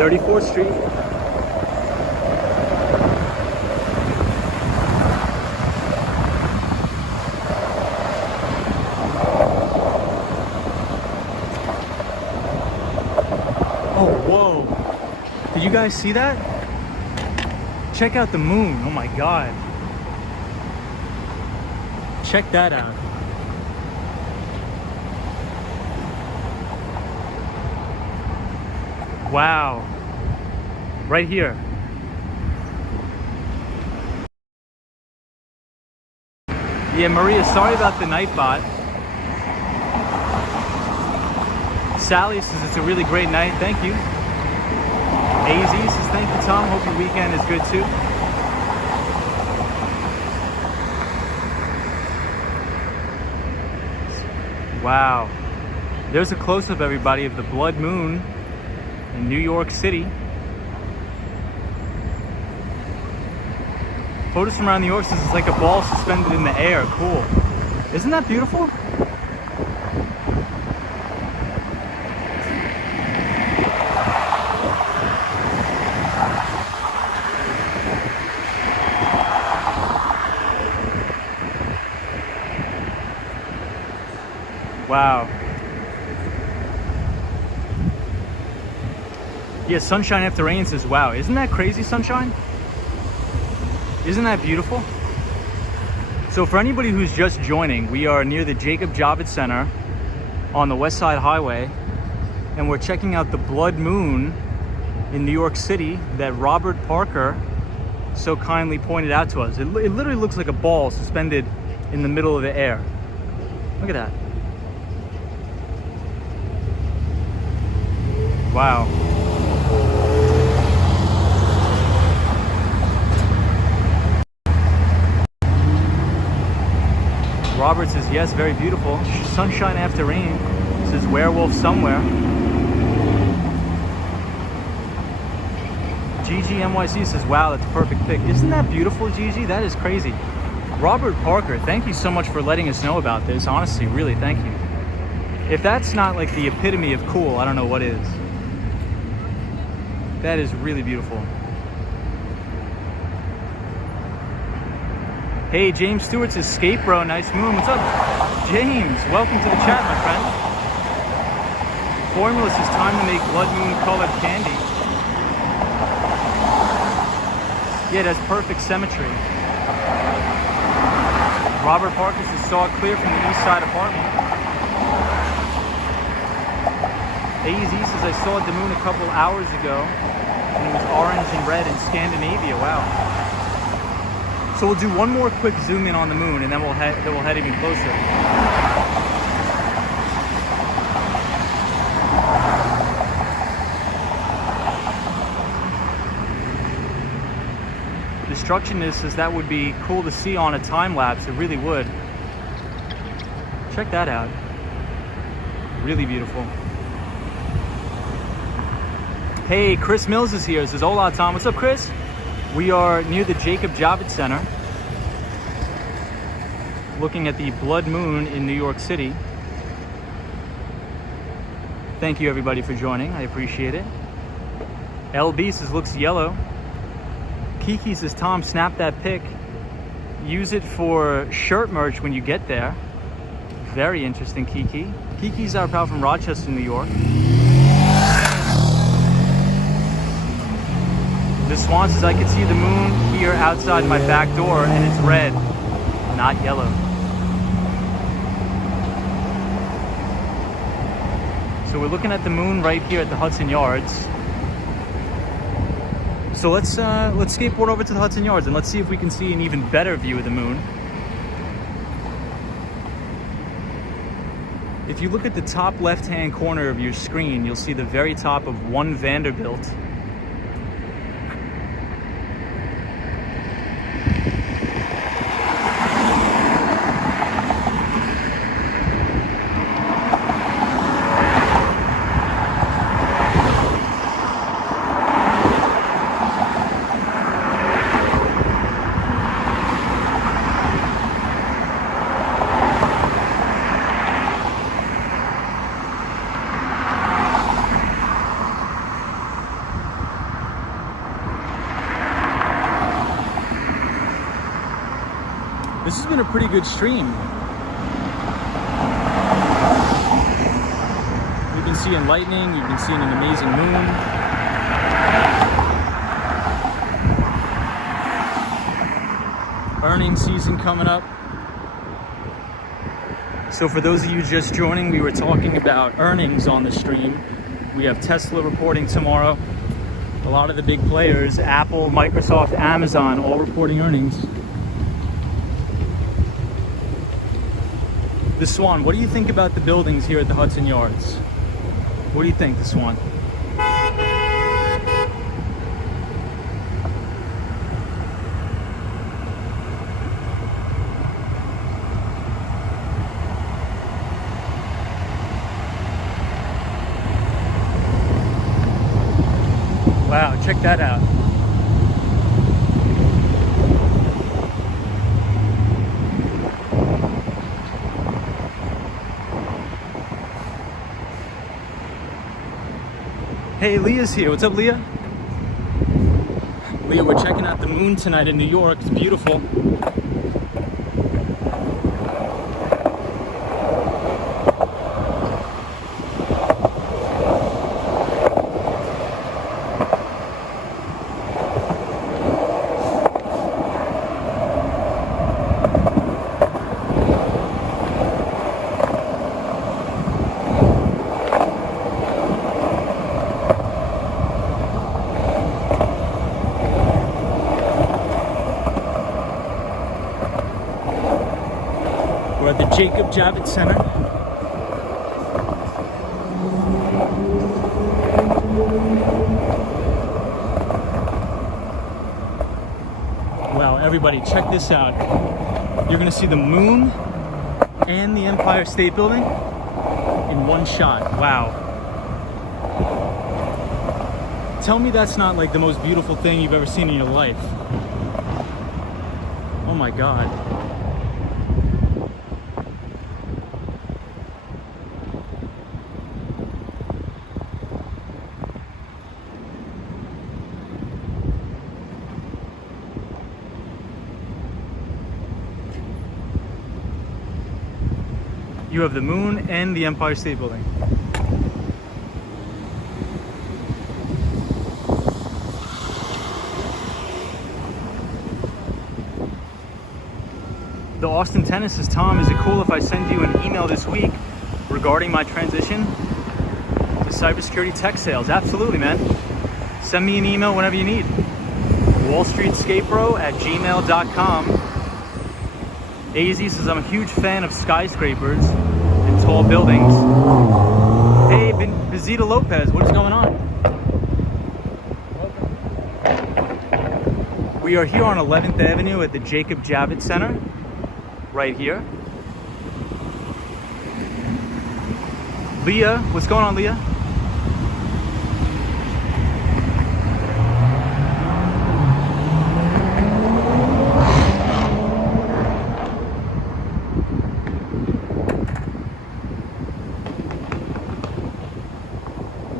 34th Street. Oh, whoa. Did you guys see that? Check out the moon. Oh my God. Check that out. Wow. Right here. Yeah, Maria, sorry about the night bot. Sally says it's a really great night. Thank you. AZ says thank you, Tom. Hope your weekend is good too. Wow. There's a close-up, everybody, of the blood moon in New York City. Photos from around New York says it's like a ball suspended in the air. Cool. Isn't that beautiful? Wow. Yeah, Sunshine After Rain says, wow, isn't that crazy, Sunshine? Isn't that beautiful? So for anybody who's just joining, we are near the Jacob Javits Center on the West Side Highway, and we're checking out the blood moon in New York City that Robert Parker so kindly pointed out to us. It literally looks like a ball suspended in the middle of the air. Look at that. Wow. Robert says, yes, very beautiful. Sunshine After Rain says, werewolf somewhere. Gigi NYC says, wow, that's a perfect pick. Isn't that beautiful, Gigi? That is crazy. Robert Parker, thank you so much for letting us know about this. Honestly, really, thank you. If that's not like the epitome of cool, I don't know what is. That is really beautiful. Hey, James Stewart says, skate bro, nice moon. What's up, James? Welcome to the chat, my friend. Formula says, time to make blood moon colored candy. Yeah, it has perfect symmetry. Robert Parker says, saw it clear from the east side apartment. AZ says, I saw the moon a couple hours ago, and it was orange and red in Scandinavia. Wow. So we'll do one more quick zoom in on the moon, and then we'll head even closer. Destructionist says that would be cool to see on a time lapse. It really would. Check that out. Really beautiful. Hey, Chris Mills is here. Says, hola, Tom. What's up, Chris? We are near the Jacob Javits Center, looking at the blood moon in New York City. Thank you, everybody, for joining. I appreciate it. LB says, looks yellow. Kiki says, Tom, snap that pic. Use it for shirt merch when you get there. Very interesting, Kiki. Kiki's our pal from Rochester, New York. The Swan says, I can see the moon here outside my back door, and it's red, not yellow. So we're looking at the moon right here at the Hudson Yards. So let's skateboard over to the Hudson Yards and let's see if we can see an even better view of the moon. If you look at the top left-hand corner of your screen, you'll see the very top of One Vanderbilt. This has been a pretty good stream. We've been seeing lightning, we've been seeing an amazing moon. Earnings season coming up. So for those of you just joining, we were talking about earnings on the stream. We have Tesla reporting tomorrow. A lot of the big players, Apple, Microsoft, Amazon, all reporting earnings. The Swan, what do you think about the buildings here at the Hudson Yards? What do you think, the Swan? Wow, check that out. Hey, Leah's here. What's up, Leah? Leah, we're checking out the moon tonight in New York. It's beautiful. We're at the Jacob Javits Center. Wow, everybody, check this out. You're gonna see the moon and the Empire State Building in one shot. Wow. Tell me that's not like the most beautiful thing you've ever seen in your life. Oh my God. You have the moon and the Empire State Building. The Austin Tennis says, Tom, is it cool if I send you an email this week regarding my transition to cybersecurity tech sales? Absolutely, man. Send me an email whenever you need. wallstreetskatebro@gmail.com. AZ says, I'm a huge fan of skyscrapers and tall buildings. Hey, Visita Lopez, what is going on? We are here on 11th Avenue at the Jacob Javits Center, right here. Leah, what's going on, Leah?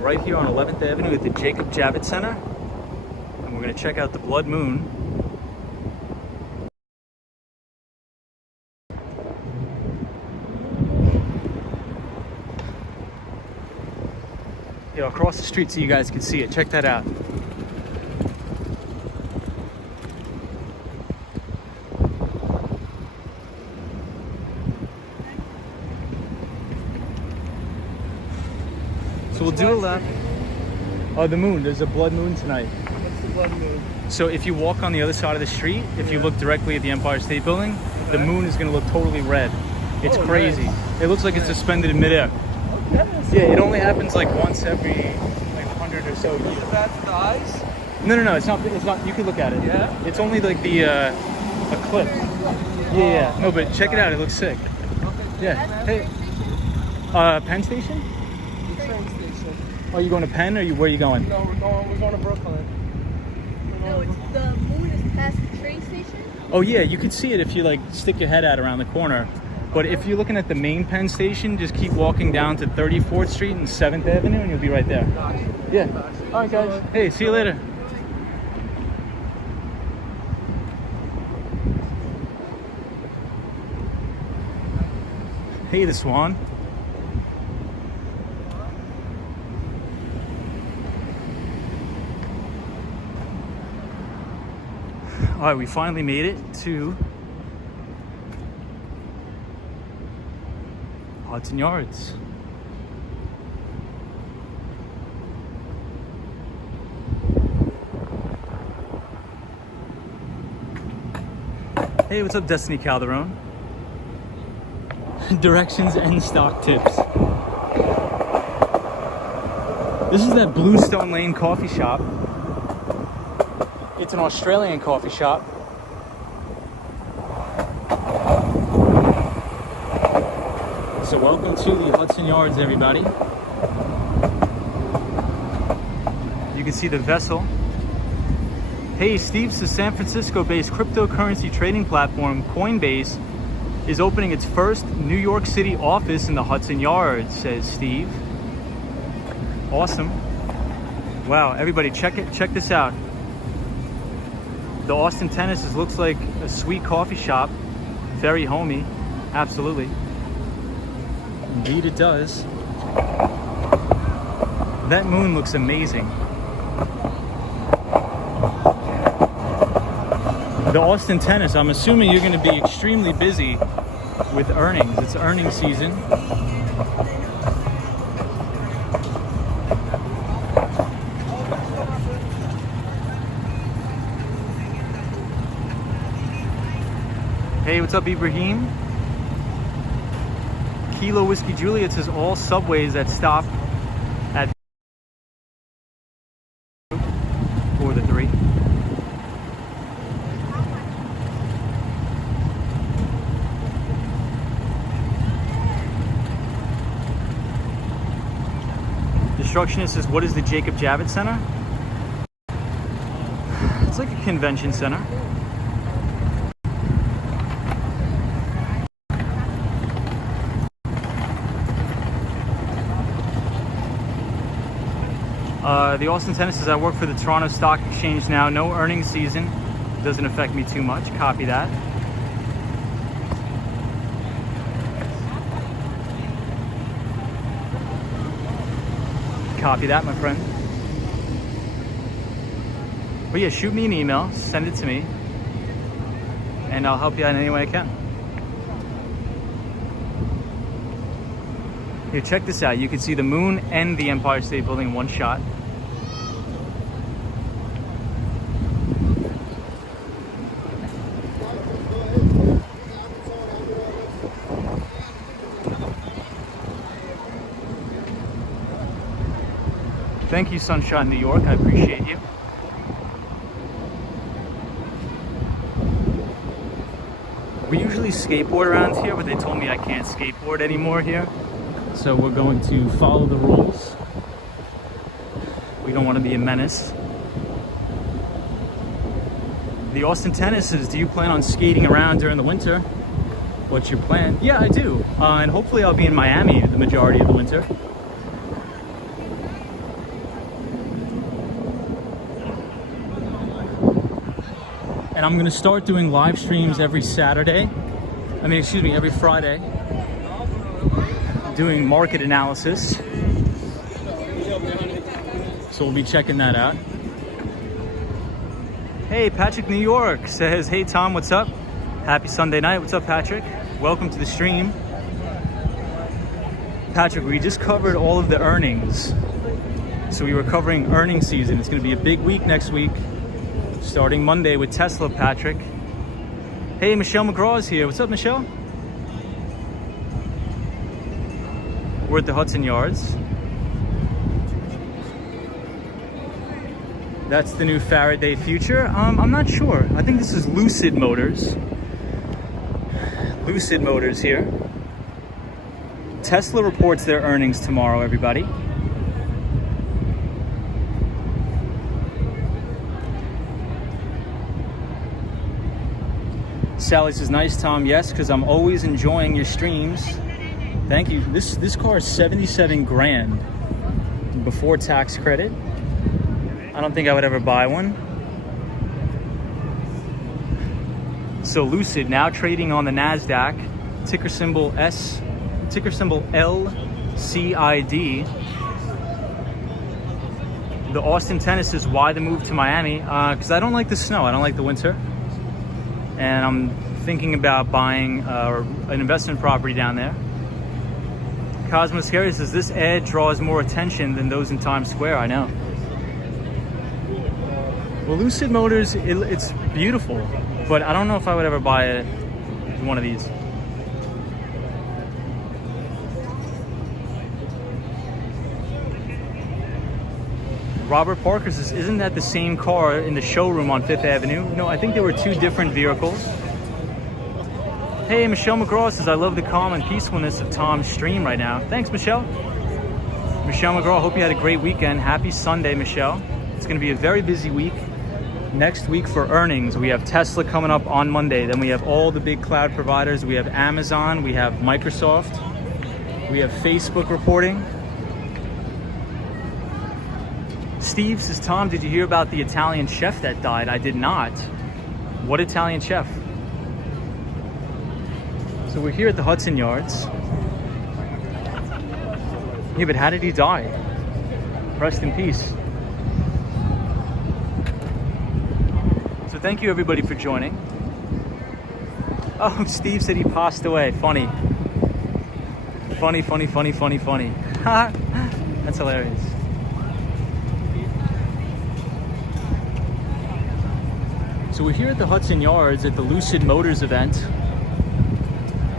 Right here on 11th Avenue at the Jacob Javits Center, and we're going to check out the blood moon. Yo, across the street so you guys can see it. Check that out. So we'll do a lap. Oh, the moon. There's a blood moon tonight. What's the blood moon? So if you walk on the other side of the street, if you look directly at the Empire State Building, the moon is going to look totally red. It's crazy. Nice. It looks like it's suspended in midair. Okay. Yeah, it only happens like once every like 100 or so years. Is it bad for the eyes? No, it's not. It's not. You can look at it. Yeah. It's only like the eclipse. Yeah. No, but check it out. It looks sick. Okay. Yeah. Hey. Penn Station? The train station. Are you going to Penn, or where are you going? No, we're going to Brooklyn. No, it's the moon is past the train station. Oh yeah, you could see it if you like stick your head out around the corner. But if you're looking at the main Penn Station, just keep walking down to 34th Street and 7th Avenue, and you'll be right there. Gotcha. Yeah. Gotcha. All right, guys. Hey, see you later. Hey, the Swan. All right, we finally made it to Hudson Yards. Hey, what's up, Destiny Calderon? Directions and stock tips. This is that Bluestone Lane coffee shop. It's an Australian coffee shop. So welcome to the Hudson Yards, everybody. You can see the vessel. Hey, Steve, the San Francisco-based cryptocurrency trading platform Coinbase is opening its first New York City office in the Hudson Yards, says Steve. Awesome. Wow, everybody, check this out. The Austin Tennis looks like a sweet coffee shop. Very homey. Absolutely. Indeed it does. That moon looks amazing. The Austin Tennis, I'm assuming you're going to be extremely busy with earnings. It's earnings season. Hey, what's up, Ibrahim? Kilo Whiskey Juliet says all subways that stop at 4 to 3. Destructionist says, what is the Jacob Javits Center? It's like a convention center. The Austin Tennis says, I work for the Toronto Stock Exchange now. No earnings season. Doesn't affect me too much. Copy that. Copy that, my friend. But yeah, shoot me an email, send it to me, and I'll help you out in any way I can. Here, check this out. You can see the moon and the Empire State Building in one shot. Thank you, Sunshine New York. I appreciate you. We usually skateboard around here, but they told me I can't skateboard anymore here. So we're going to follow the rules. We don't want to be a menace. The Austin Tennis says, do you plan on skating around during the winter? What's your plan? Yeah, I do. And hopefully I'll be in Miami the majority of the winter. And I'm gonna start doing live streams every Friday, doing market analysis. So we'll be checking that out. Hey, Patrick New York says, hey Tom, what's up? Happy Sunday night. What's up, Patrick? Welcome to the stream. Patrick, we just covered all of the earnings. So we were covering earnings season. It's gonna be a big week next week. Starting Monday with Tesla, Patrick. Hey, Michelle McGraw's here. What's up, Michelle? We're at the Hudson Yards. That's the new Faraday Future. I'm not sure. I think this is Lucid Motors. Lucid Motors here. Tesla reports their earnings tomorrow, everybody. Sally says, nice, Tom. Yes, because I'm always enjoying your streams. Thank you. This car is 77 grand before tax credit. I don't think I would ever buy one. So Lucid now trading on the NASDAQ, ticker symbol ticker symbol LCID. The Austin tennis is why the move to Miami, because I don't like the snow, I don't like the winter. And I'm thinking about buying an investment property down there. Cosmo Scary says, this ad draws more attention than those in Times Square. I know. Well, Lucid Motors, it's beautiful, but I don't know if I would ever buy one of these. Robert Parker says, isn't that the same car in the showroom on Fifth Avenue? No, I think there were two different vehicles. Hey, Michelle McGraw says, I love the calm and peacefulness of Tom's stream right now. Thanks, Michelle. Michelle McGraw, hope you had a great weekend. Happy Sunday, Michelle. It's going to be a very busy week. Next week for earnings, we have Tesla coming up on Monday. Then we have all the big cloud providers. We have Amazon, we have Microsoft, we have Facebook reporting. Steve says, Tom, did you hear about the Italian chef that died? I did not. What Italian chef? So we're here at the Hudson Yards. Yeah, but how did he die? Rest in peace. So thank you everybody for joining. Oh, Steve said he passed away. Funny. Funny. That's hilarious. So we're here at the Hudson Yards at the Lucid Motors event.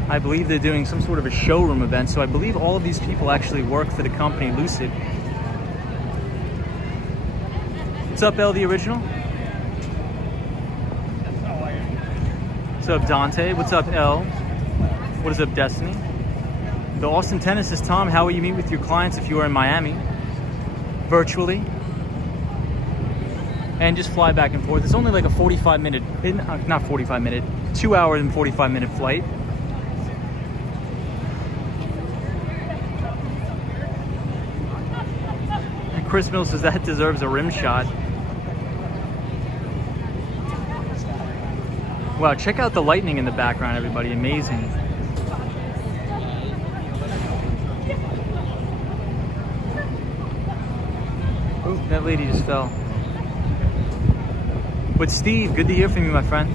I believe they're doing some sort of a showroom event, so I believe all of these people actually work for the company Lucid. What's up, L, the original? What's up, Dante? What's up, L? What is up, Destiny? The Austin tennis says, Tom, how will you meet with your clients if you are in Miami? Virtually. And just fly back and forth. It's only like a 45-minute, not 45-minute, 2 hour and 45-minute flight. And Chris Mills says that deserves a rim shot. Wow, check out the lightning in the background, everybody. Amazing. Oh, that lady just fell. But Steve, good to hear from you, my friend.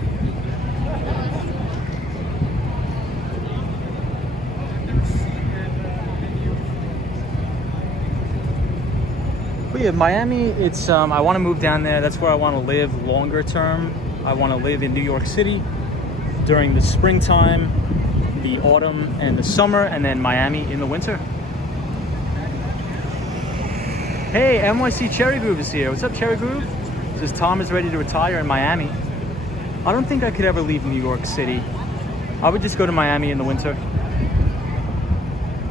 But yeah, Miami, it's I want to move down there. That's where I want to live longer term. I want to live in New York City during the springtime, the autumn, and the summer, and then Miami in the winter. Hey, NYC Cherry Groove is here. What's up, Cherry Groove? Says Tom is ready to retire in Miami. I don't think I could ever leave New York City. I would just go to Miami in the winter.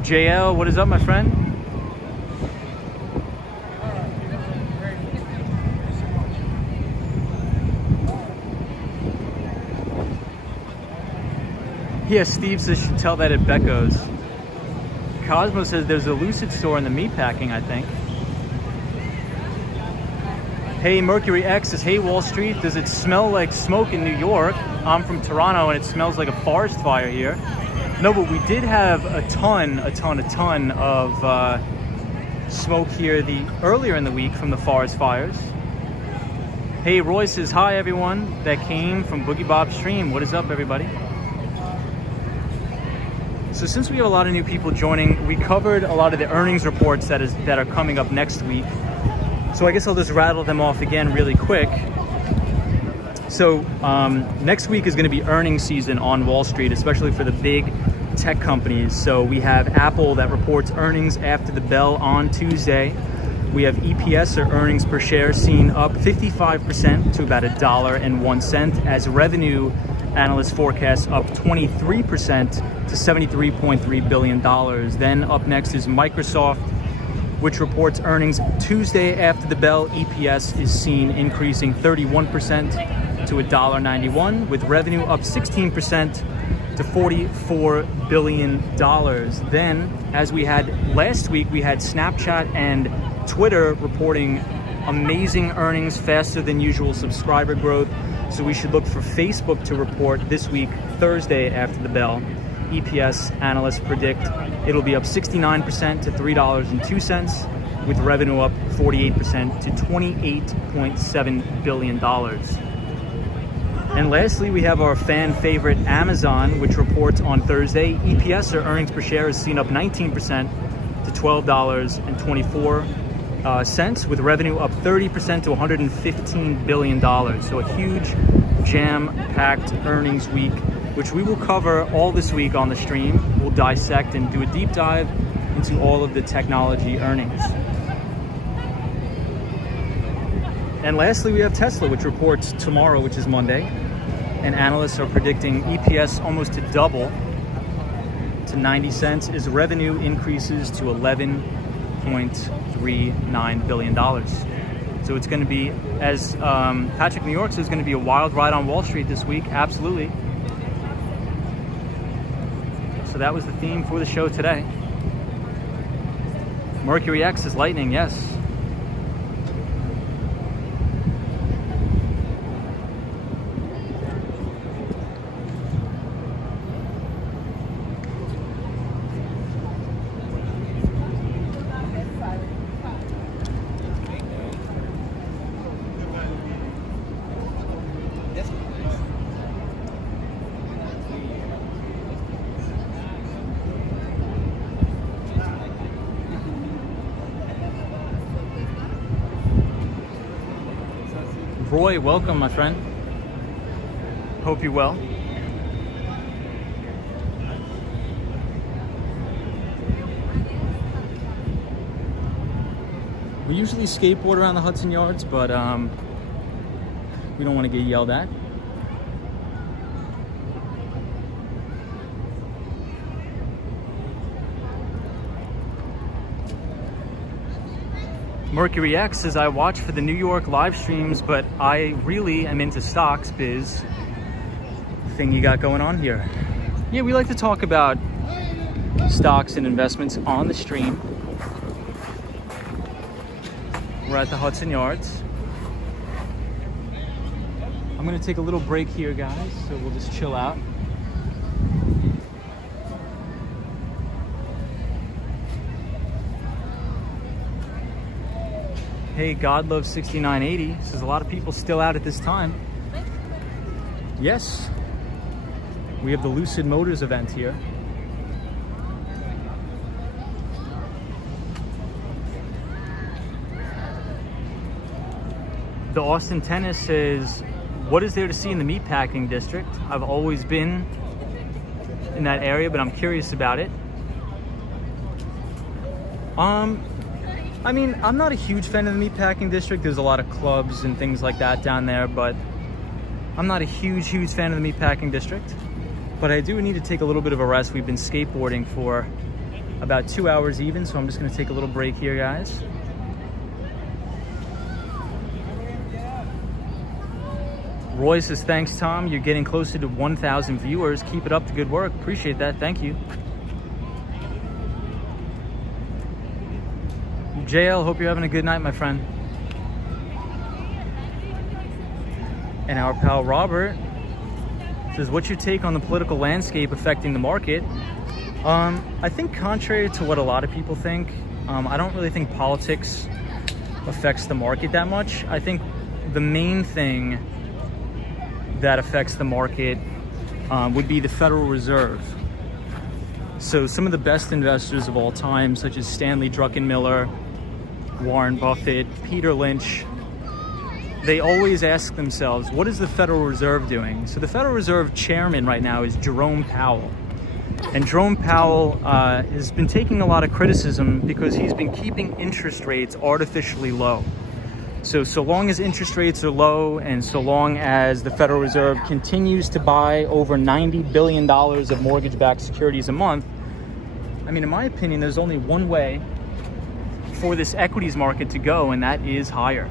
JL, what is up, my friend? Yeah, Steve says you should tell that at Becco's. Cosmo says there's a Lucid store in the meatpacking, I think. Hey, Mercury X says, hey, Wall Street, does it smell like smoke in New York? I'm from Toronto and it smells like a forest fire here. No, but we did have a ton of smoke here earlier in the week from the forest fires. Hey, Roy says, hi, everyone that came from Boogie Bob's stream. What is up, everybody? So since we have a lot of new people joining, we covered a lot of the earnings reports that are coming up next week. So I guess I'll just rattle them off again really quick. So next week is going to be earnings season on Wall Street, especially for the big tech companies. So we have Apple that reports earnings after the bell on Tuesday. We have EPS, or earnings per share, seen up 55% to about $1.01 as revenue analysts forecast up 23% to $73.3 billion. Then up next is Microsoft, which reports earnings Tuesday after the bell. EPS is seen increasing 31% to $1.91, with revenue up 16% to $44 billion. Then, as we had last week, we had Snapchat and Twitter reporting amazing earnings, faster than usual subscriber growth. So we should look for Facebook to report this week, Thursday after the bell. EPS analysts predict it'll be up 69% to $3.02, with revenue up 48% to $28.7 billion. And lastly, we have our fan favorite Amazon, which reports on Thursday. EPS, or earnings per share, is seen up 19% to $12.24, with revenue up 30% to $115 billion. So a huge jam-packed earnings week, which we will cover all this week on the stream. We'll dissect and do a deep dive into all of the technology earnings. And lastly, we have Tesla, which reports tomorrow, which is Monday. And analysts are predicting EPS almost to double to 90 cents as revenue increases to $11.39 billion. So it's going to be, as Patrick New York says, it's going to be a wild ride on Wall Street this week. Absolutely. So that was the theme for the show today. Mercury X is lightning, yes. Roy, welcome, my friend. Hope you're well. We usually skateboard around the Hudson Yards, but we don't want to get yelled at. Mercury X says, I watch for the New York live streams, but I really am into stocks biz. Thing you got going on here. Yeah, we like to talk about stocks and investments on the stream. We're at the Hudson Yards. I'm gonna take a little break here, guys, so we'll just chill out. Hey, God Loves 6980 says a lot of people still out at this time. Yes, we have the Lucid Motors event here. The Austin Tennis says, what is there to see in the meatpacking district? I've always been in that area, but I'm curious about it. I mean, I'm not a huge fan of the meatpacking district. There's a lot of clubs and things like that down there, but I'm not a huge fan of the meatpacking district. But I do need to take a little bit of a rest. We've been skateboarding for about 2 hours even, so I'm just gonna take a little break here, guys. Roy says, thanks, Tom. You're getting closer to 1,000 viewers. Keep it up, the good work. Appreciate that, thank you. JL, hope you're having a good night, my friend. And our pal Robert says, what's your take on the political landscape affecting the market? I think contrary to what a lot of people think, I don't really think politics affects the market that much. I think the main thing that affects the market would be the Federal Reserve. So some of the best investors of all time, such as Stanley Druckenmiller, Warren Buffett, Peter Lynch, they always ask themselves, what is the Federal Reserve doing? So the Federal Reserve chairman right now is Jerome Powell. And Jerome Powell has been taking a lot of criticism because he's been keeping interest rates artificially low. So long as interest rates are low and so long as the Federal Reserve continues to buy over $90 billion of mortgage-backed securities a month, I mean, in my opinion, there's only one way for this equities market to go, and that is higher.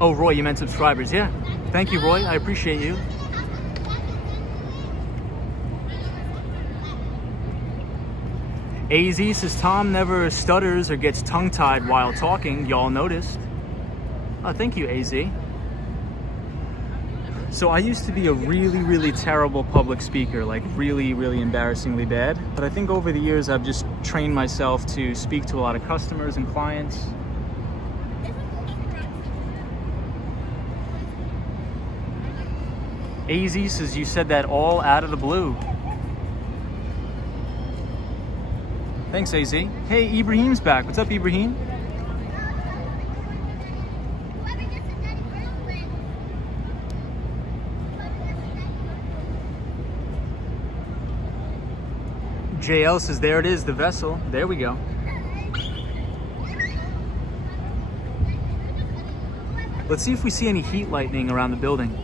Oh, Roy, you meant subscribers. Yeah, thank you, Roy. I appreciate you. AZ says, Tom never stutters or gets tongue-tied while talking. Y'all noticed. Oh, thank you, AZ. So I used to be a really terrible public speaker, like really embarrassingly bad. But I think over the years I've just trained myself to speak to a lot of customers and clients. AZ says you said that all out of the blue. Thanks, AZ. Hey, Ibrahim's back. What's up, Ibrahim? JL says, there it is, the vessel. There we go. Let's see if we see any heat lightning around the building.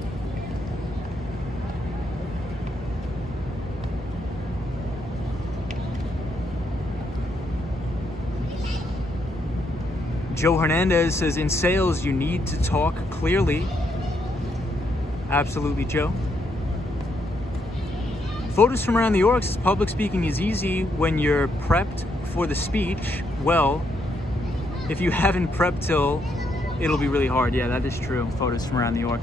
Joe Hernandez says, in sales, you need to talk clearly. Absolutely, Joe. Photos from around the York says, public speaking is easy when you're prepped for the speech. Well, if you haven't prepped till, it'll be really hard. Yeah, that is true. Photos from around New York.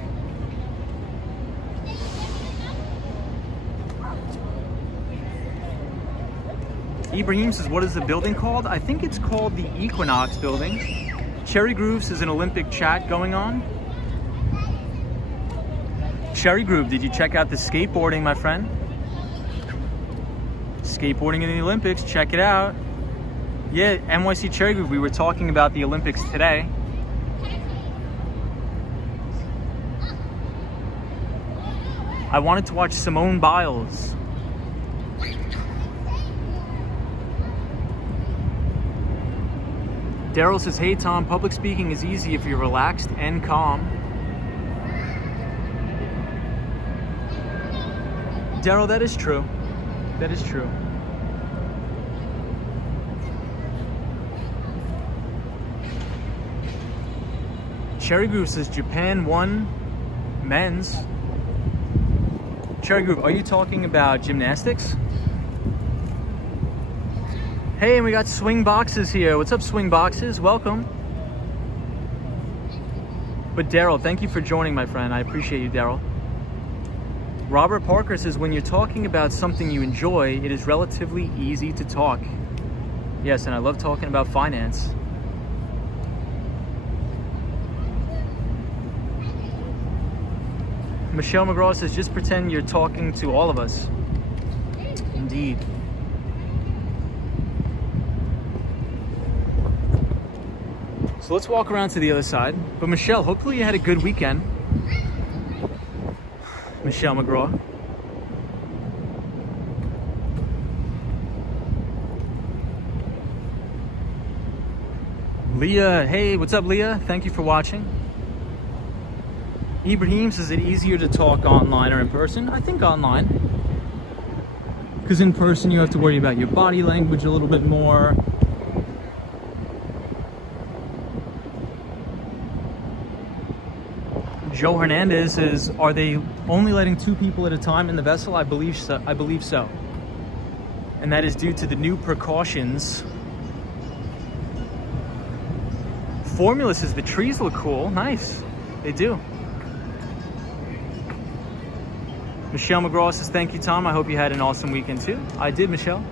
Ibrahim says, what is the building called? I think it's called the Equinox Building. Cherry Grooves is an Olympic chat going on. Cherry Groove, did you check out the skateboarding, my friend? Skateboarding in the Olympics, check it out. Yeah, NYC Cherry Groove, we were talking about the Olympics today. I wanted to watch Simone Biles. Daryl says, hey Tom, public speaking is easy if you're relaxed and calm. Daryl, that is true. That is true. Cherry Groove says, Japan won men's. Cherry Groove, are you talking about gymnastics? Hey, and we got Swing Boxes here. What's up, Swing Boxes? Welcome. But Daryl, thank you for joining, my friend. I appreciate you, Daryl. Robert Parker says, when you're talking about something you enjoy, it is relatively easy to talk. Yes, and I love talking about finance. Michelle McGraw says, just pretend you're talking to all of us. Indeed. So let's walk around to the other side. But Michelle, hopefully you had a good weekend. Michelle McGraw. Leah, hey, what's up, Leah? Thank you for watching. Ibrahim says, is it easier to talk online or in person? I think online. Because in person you have to worry about your body language a little bit more. Joe Hernandez says, are they only letting 2 people at a time in the vessel? I believe so. I believe so. And that is due to the new precautions. Formula says the trees look cool. Nice. They do. Michelle McGraw says, thank you, Tom. I hope you had an awesome weekend too. I did, Michelle.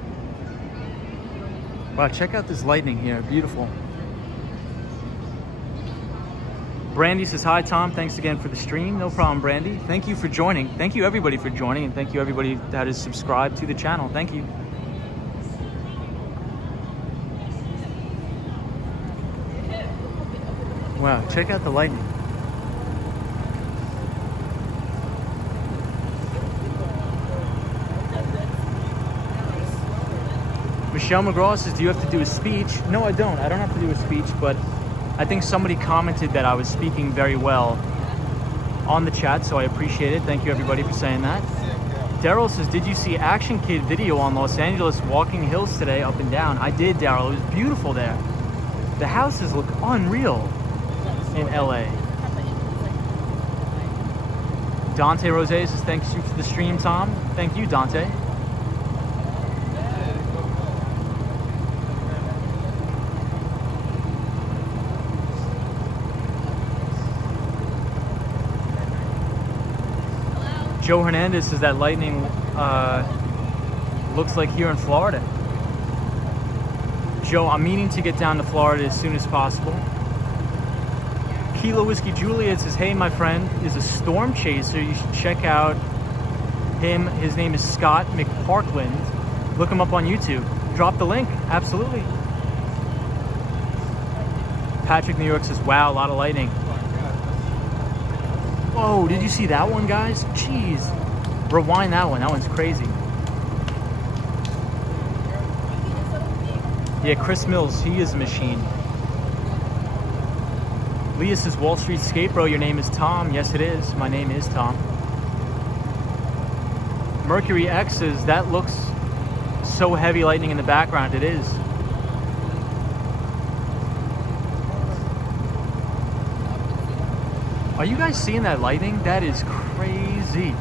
Wow, check out this lightning here. Beautiful. Brandy says, hi, Tom. Thanks again for the stream. No problem, Brandy. Thank you for joining. Thank you, everybody, for joining. And thank you, everybody that is subscribed to the channel. Thank you. Wow, check out the lightning. Michelle McGraw says, do you have to do a speech? No, I don't. I don't have to do a speech, but I think somebody commented that I was speaking very well on the chat, so I appreciate it. Thank you, everybody, for saying that. Daryl says, did you see Action Kid video on Los Angeles walking hills today up and down? I did, Daryl. It was beautiful there. The houses look unreal in LA. Dante Rose says, thanks you for the stream, Tom. Thank you, Dante. Joe Hernandez says that lightning looks like here in Florida. Joe, I'm meaning to get down to Florida as soon as possible. Kilo Whiskey Juliet says, hey, my friend is a storm chaser. You should check out him. His name is Scott McParkland. Look him up on YouTube. Drop the link. Absolutely. Patrick New York says, wow, a lot of lightning. Whoa, did you see that one, guys? Jeez. Rewind that one. That one's crazy. Yeah, Chris Mills, he is a machine. Leah says, Wall Street Skate Bro, your name is Tom. Yes, it is. My name is Tom. Mercury X says, that looks so heavy lightning in the background. It is. Are you guys seeing that lightning? That is crazy.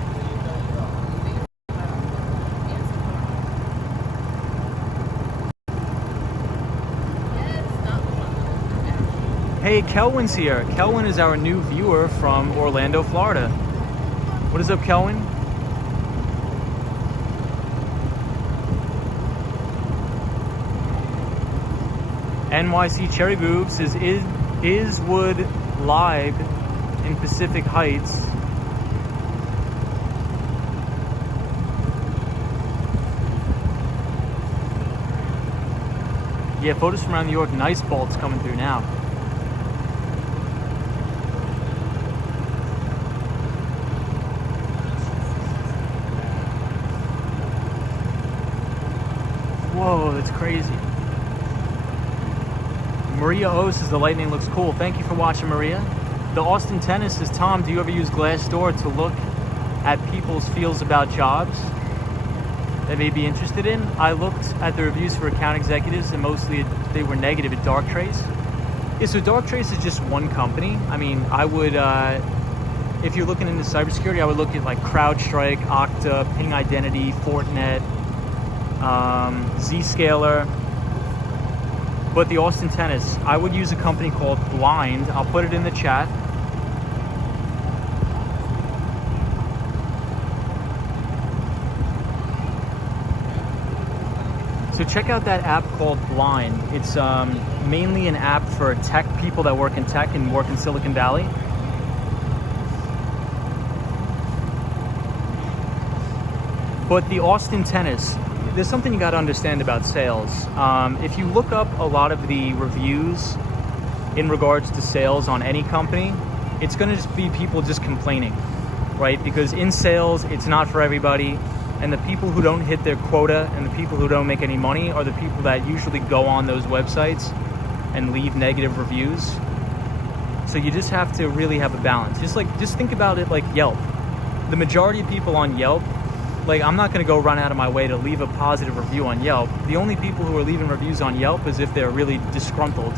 Hey, Kelwin's here. Kelwin is our new viewer from Orlando, Florida. What is up, Kelwin? NYC Cherry Boobs is Wood live in Pacific Heights. Yeah, photos from around New York. Nice bolts coming through now. Whoa, that's crazy. Maria O says the lightning looks cool. Thank you for watching, Maria. The Austin Tennis says, Tom, do you ever use Glassdoor to look at people's feels about jobs they may be interested in? I looked at the reviews for account executives and mostly they were negative at Darktrace. Yeah, so Darktrace is just one company. I mean, I would, if you're looking into cybersecurity, I would look at like CrowdStrike, Okta, Ping Identity, Fortinet, Zscaler. But the Austin Tennis, I would use a company called Blind. I'll put it in the chat. So check out that app called Blind. It's mainly an app for tech people that work in tech and work in Silicon Valley. But the Austin Tennis, there's something you got to understand about sales. If you look up a lot of the reviews in regards to sales on any company, it's going to just be people just complaining, right? Because in sales, it's not for everybody. And the people who don't hit their quota and the people who don't make any money are the people that usually go on those websites and leave negative reviews. So you just have to really have a balance. Just think about it like Yelp. The majority of people on Yelp, like, I'm not going to go run out of my way to leave a positive review on Yelp. The only people who are leaving reviews on Yelp is if they're really disgruntled.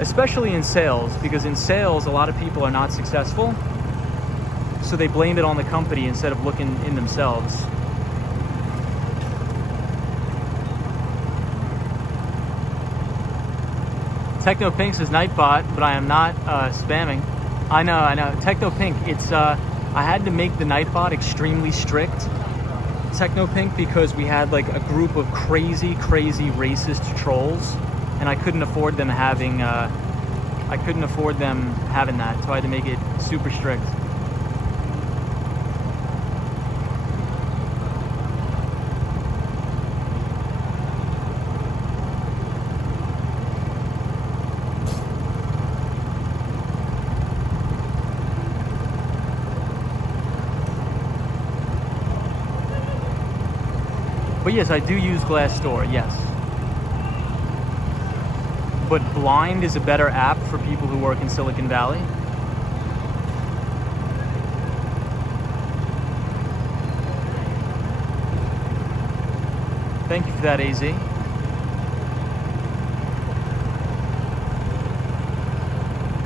Especially in sales, because in sales, a lot of people are not successful. So they blame it on the company instead of looking in themselves. Techno Pink says Nightbot, but I am not spamming. I know. Techno Pink, it's I had to make the Nightbot extremely strict, Techno Pink, because we had like a group of crazy racist trolls, and I couldn't afford them having that, so I had to make it super strict. But yes, I do use Glassdoor, yes. But Blind is a better app for people who work in Silicon Valley. Thank you for that, AZ.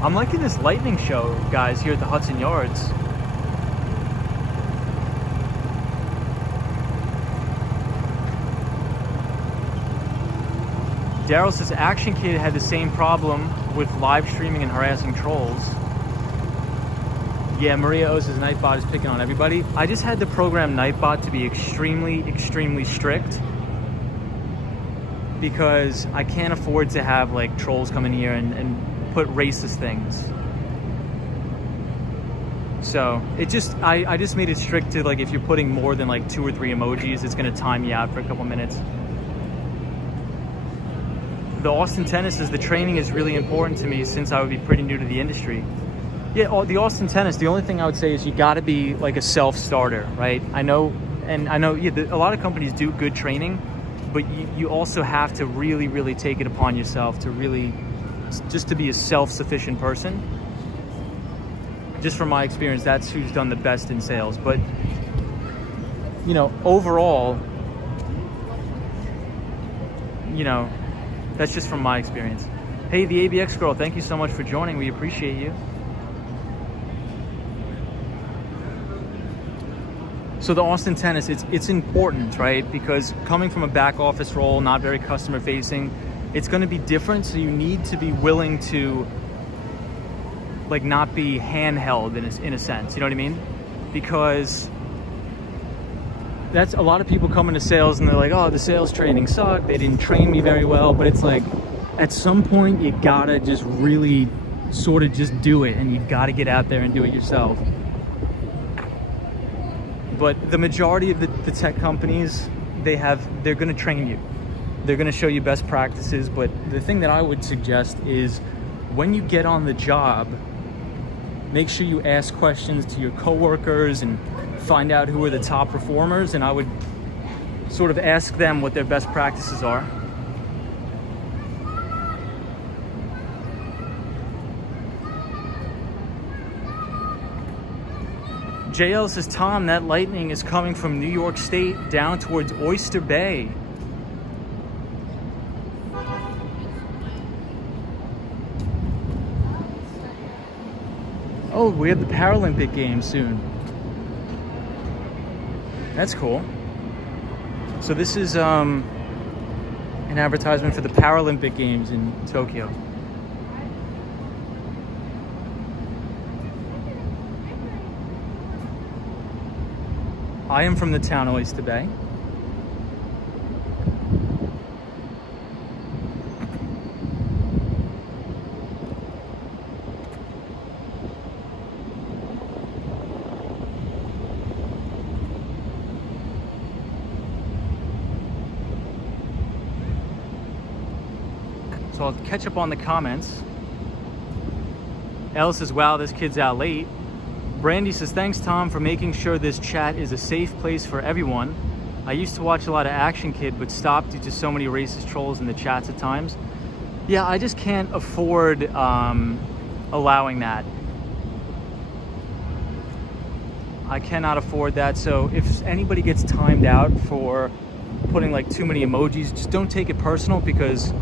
I'm liking this lightning show, guys, here at the Hudson Yards. Daryl says Action Kid had the same problem with live streaming and harassing trolls. Yeah, Maria O's Nightbot is picking on everybody. I just had to program Nightbot to be extremely, extremely strict because I can't afford to have like trolls come in here and put racist things. So it just, I just made it strict to like if you're putting more than like 2 or 3 emojis, it's gonna time you out for a couple minutes. The Austin tennis is the training is really important to me since I would be pretty new to the industry. Yeah, the Austin tennis, the only thing I would say is you gotta be like a self-starter, right? I know, yeah, a lot of companies do good training, but you also have to really, really take it upon yourself to really, just to be a self-sufficient person. Just from my experience, that's who's done the best in sales. But, you know, overall, you know, that's just from my experience. Hey, the ABX girl, thank you so much for joining. We appreciate you. So the Austin tennis, it's important, right? Because coming from a back office role, not very customer facing, it's going to be different. So you need to be willing to like not be handheld in a sense, you know what I mean? Because that's a lot of people come into sales and they're like, oh, the sales training sucked. They didn't train me very well. But it's like, at some point you gotta just really sort of just do it, and you gotta get out there and do it yourself. But the majority of the tech companies, they're gonna train you. They're gonna show you best practices. But the thing that I would suggest is when you get on the job, make sure you ask questions to your coworkers and find out who are the top performers, and I would sort of ask them what their best practices are. JL says, Tom, that lightning is coming from New York State down towards Oyster Bay. Oh, we have the Paralympic Games soon. That's cool. So this is an advertisement for the Paralympic Games in Tokyo. I am from the town of Oyster Bay. So I'll catch up on the comments. Elle says, wow, this kid's out late. Brandy says, thanks, Tom, for making sure this chat is a safe place for everyone. I used to watch a lot of Action Kid, but stopped due to so many racist trolls in the chats at times. Yeah, I just can't afford allowing that. I cannot afford that. So if anybody gets timed out for putting like too many emojis, just don't take it personal, because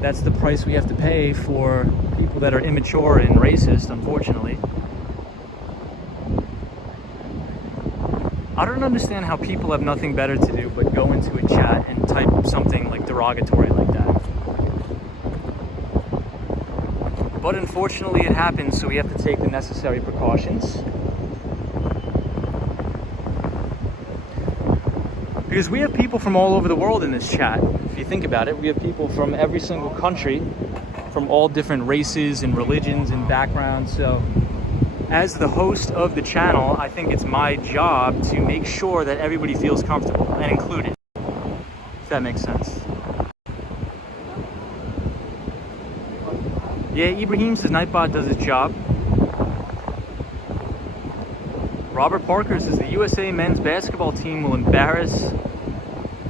that's the price we have to pay for people that are immature and racist, unfortunately. I don't understand how people have nothing better to do but go into a chat and type something like derogatory like that. But unfortunately it happens, so we have to take the necessary precautions. Because we have people from all over the world in this chat. If you think about it, we have people from every single country, from all different races and religions and backgrounds. So as the host of the channel, I think it's my job to make sure that everybody feels comfortable and included, if that makes sense. Yeah, Ibrahim says Nightbot does its job. Robert Parker says the USA men's basketball team will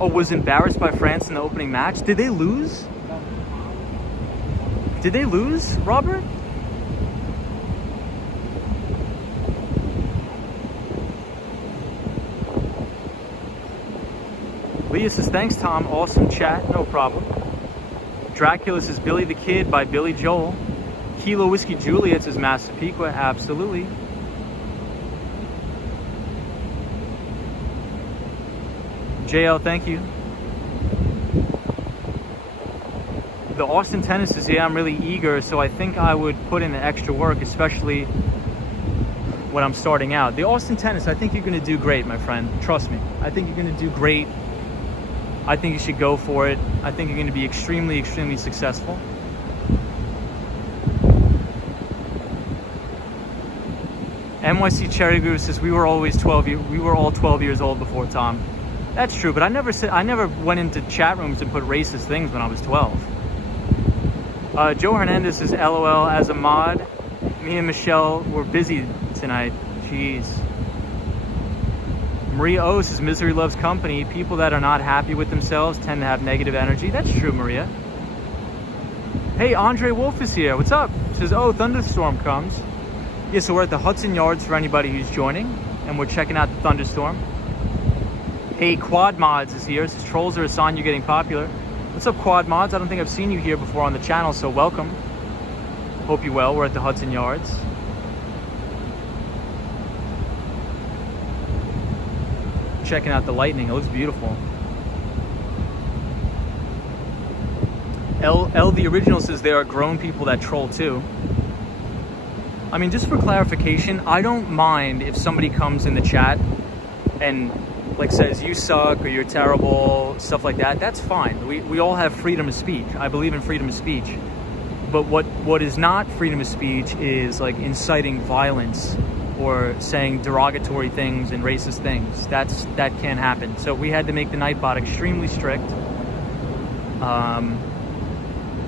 was embarrassed by France in the opening match. Did they lose? Did they lose, Robert? Leah says, thanks, Tom. Awesome chat. No problem. Dracula says, Billy the Kid by Billy Joel. Kilo Whiskey Juliet says, Massapequa. Absolutely. JL, thank you. The Austin tennis says, yeah, I'm really eager, so I think I would put in the extra work, especially when I'm starting out. The Austin tennis, I think you're going to do great, my friend. Trust me. I think you're going to do great. I think you should go for it. I think you're going to be extremely, extremely successful. NYC Cherry Guru says we were all 12 years old before Tom. That's true, but I never went into chat rooms and put racist things when I was 12. Joe Hernandez says LOL, as a mod, me and Michelle were busy tonight. Jeez. Maria O says misery loves company. People that are not happy with themselves tend to have negative energy. That's true, Maria. Hey, Andre Wolf is here. What's up? Says, oh, thunderstorm comes. Yeah, so we're at the Hudson Yards for anybody who's joining, and we're checking out the thunderstorm. Hey, Quad Mods is here. Says trolls are a sign you're getting popular. What's up, Quad Mods? I don't think I've seen you here before on the channel, so welcome. Hope you're well. We're at the Hudson Yards. Checking out the lightning. It looks beautiful. L the original says there are grown people that troll too. I mean, just for clarification, I don't mind if somebody comes in the chat and like says you suck or you're terrible, stuff like that. That's fine. We all have freedom of speech. I believe in freedom of speech. But what is not freedom of speech is like inciting violence or saying derogatory things and racist things. That can't happen. So we had to make the Nightbot extremely strict.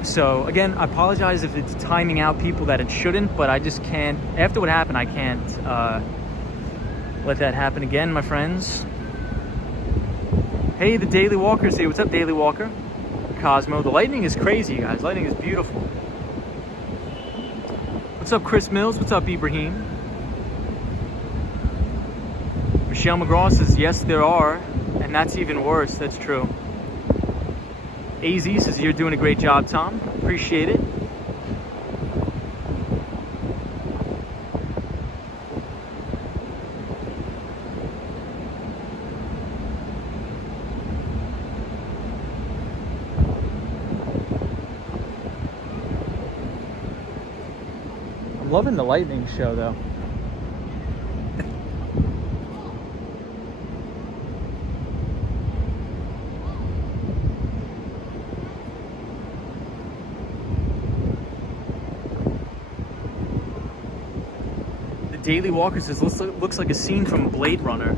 So again, I apologize if it's timing out people that it shouldn't, but I just can't, after what happened, I can't let that happen again, my friends. Hey, the Daily Walker's here. What's up, Daily Walker? Cosmo. The lightning is crazy, you guys. Lightning is beautiful. What's up, Chris Mills? What's up, Ibrahim? Michelle McGraw says, yes, there are, and that's even worse. That's true. AZ says, you're doing a great job, Tom. Appreciate it. I'm loving the lightning show, though. Daily Walker says, looks like a scene from Blade Runner.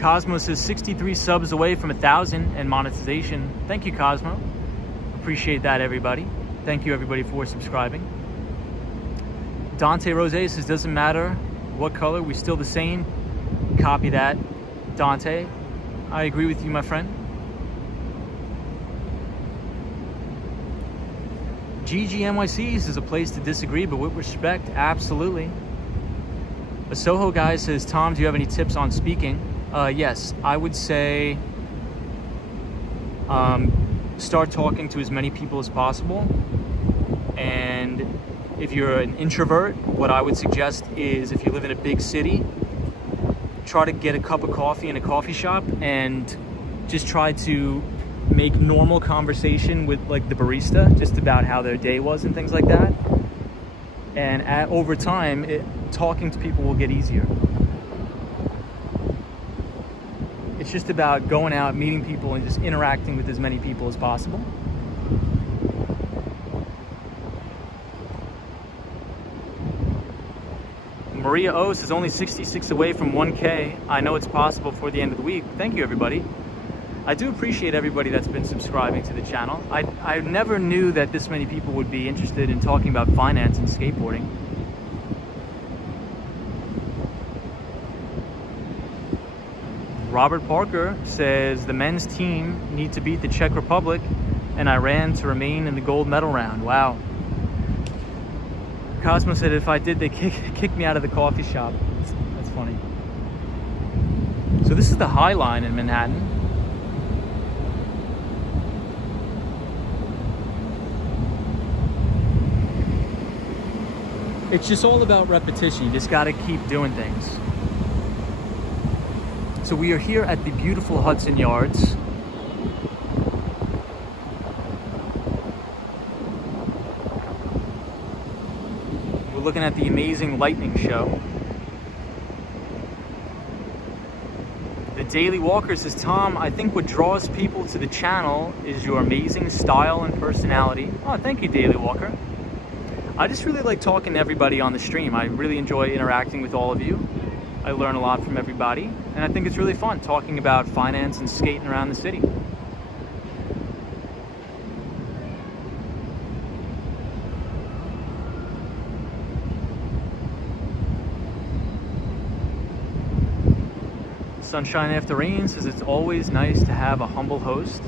Cosmo says 63 subs away from 1,000 and monetization. Thank you, Cosmo. Appreciate that, everybody. Thank you, everybody, for subscribing. Dante Rose says, doesn't matter what color, we're still the same. Copy that, Dante. I agree with you, my friend. GG NYC is a place to disagree, but with respect, absolutely. A Soho guy says, Tom, do you have any tips on speaking? Yes, I would say start talking to as many people as possible. And if you're an introvert, what I would suggest is if you live in a big city, try to get a cup of coffee in a coffee shop and just try to make normal conversation with like the barista, just about how their day was and things like that. And over time, talking to people will get easier. It's just about going out, meeting people, and just interacting with as many people as possible. Maria O is only 66 away from 1K. I know it's possible for the end of the week. Thank you, everybody. I do appreciate everybody that's been subscribing to the channel. I never knew that this many people would be interested in talking about finance and skateboarding. Robert Parker says the men's team need to beat the Czech Republic and Iran to remain in the gold medal round. Wow. Cosmo said if I did, they kick me out of the coffee shop. That's funny. So this is the High Line in Manhattan. It's just all about repetition. You just got to keep doing things. So we are here at the beautiful Hudson Yards. We're looking at the amazing lightning show. The Daily Walker says, Tom, I think what draws people to the channel is your amazing style and personality. Oh, thank you, Daily Walker. I just really like talking to everybody on the stream. I really enjoy interacting with all of you. I learn a lot from everybody, and I think it's really fun talking about finance and skating around the city. Sunshine After Rain says it's always nice to have a humble host.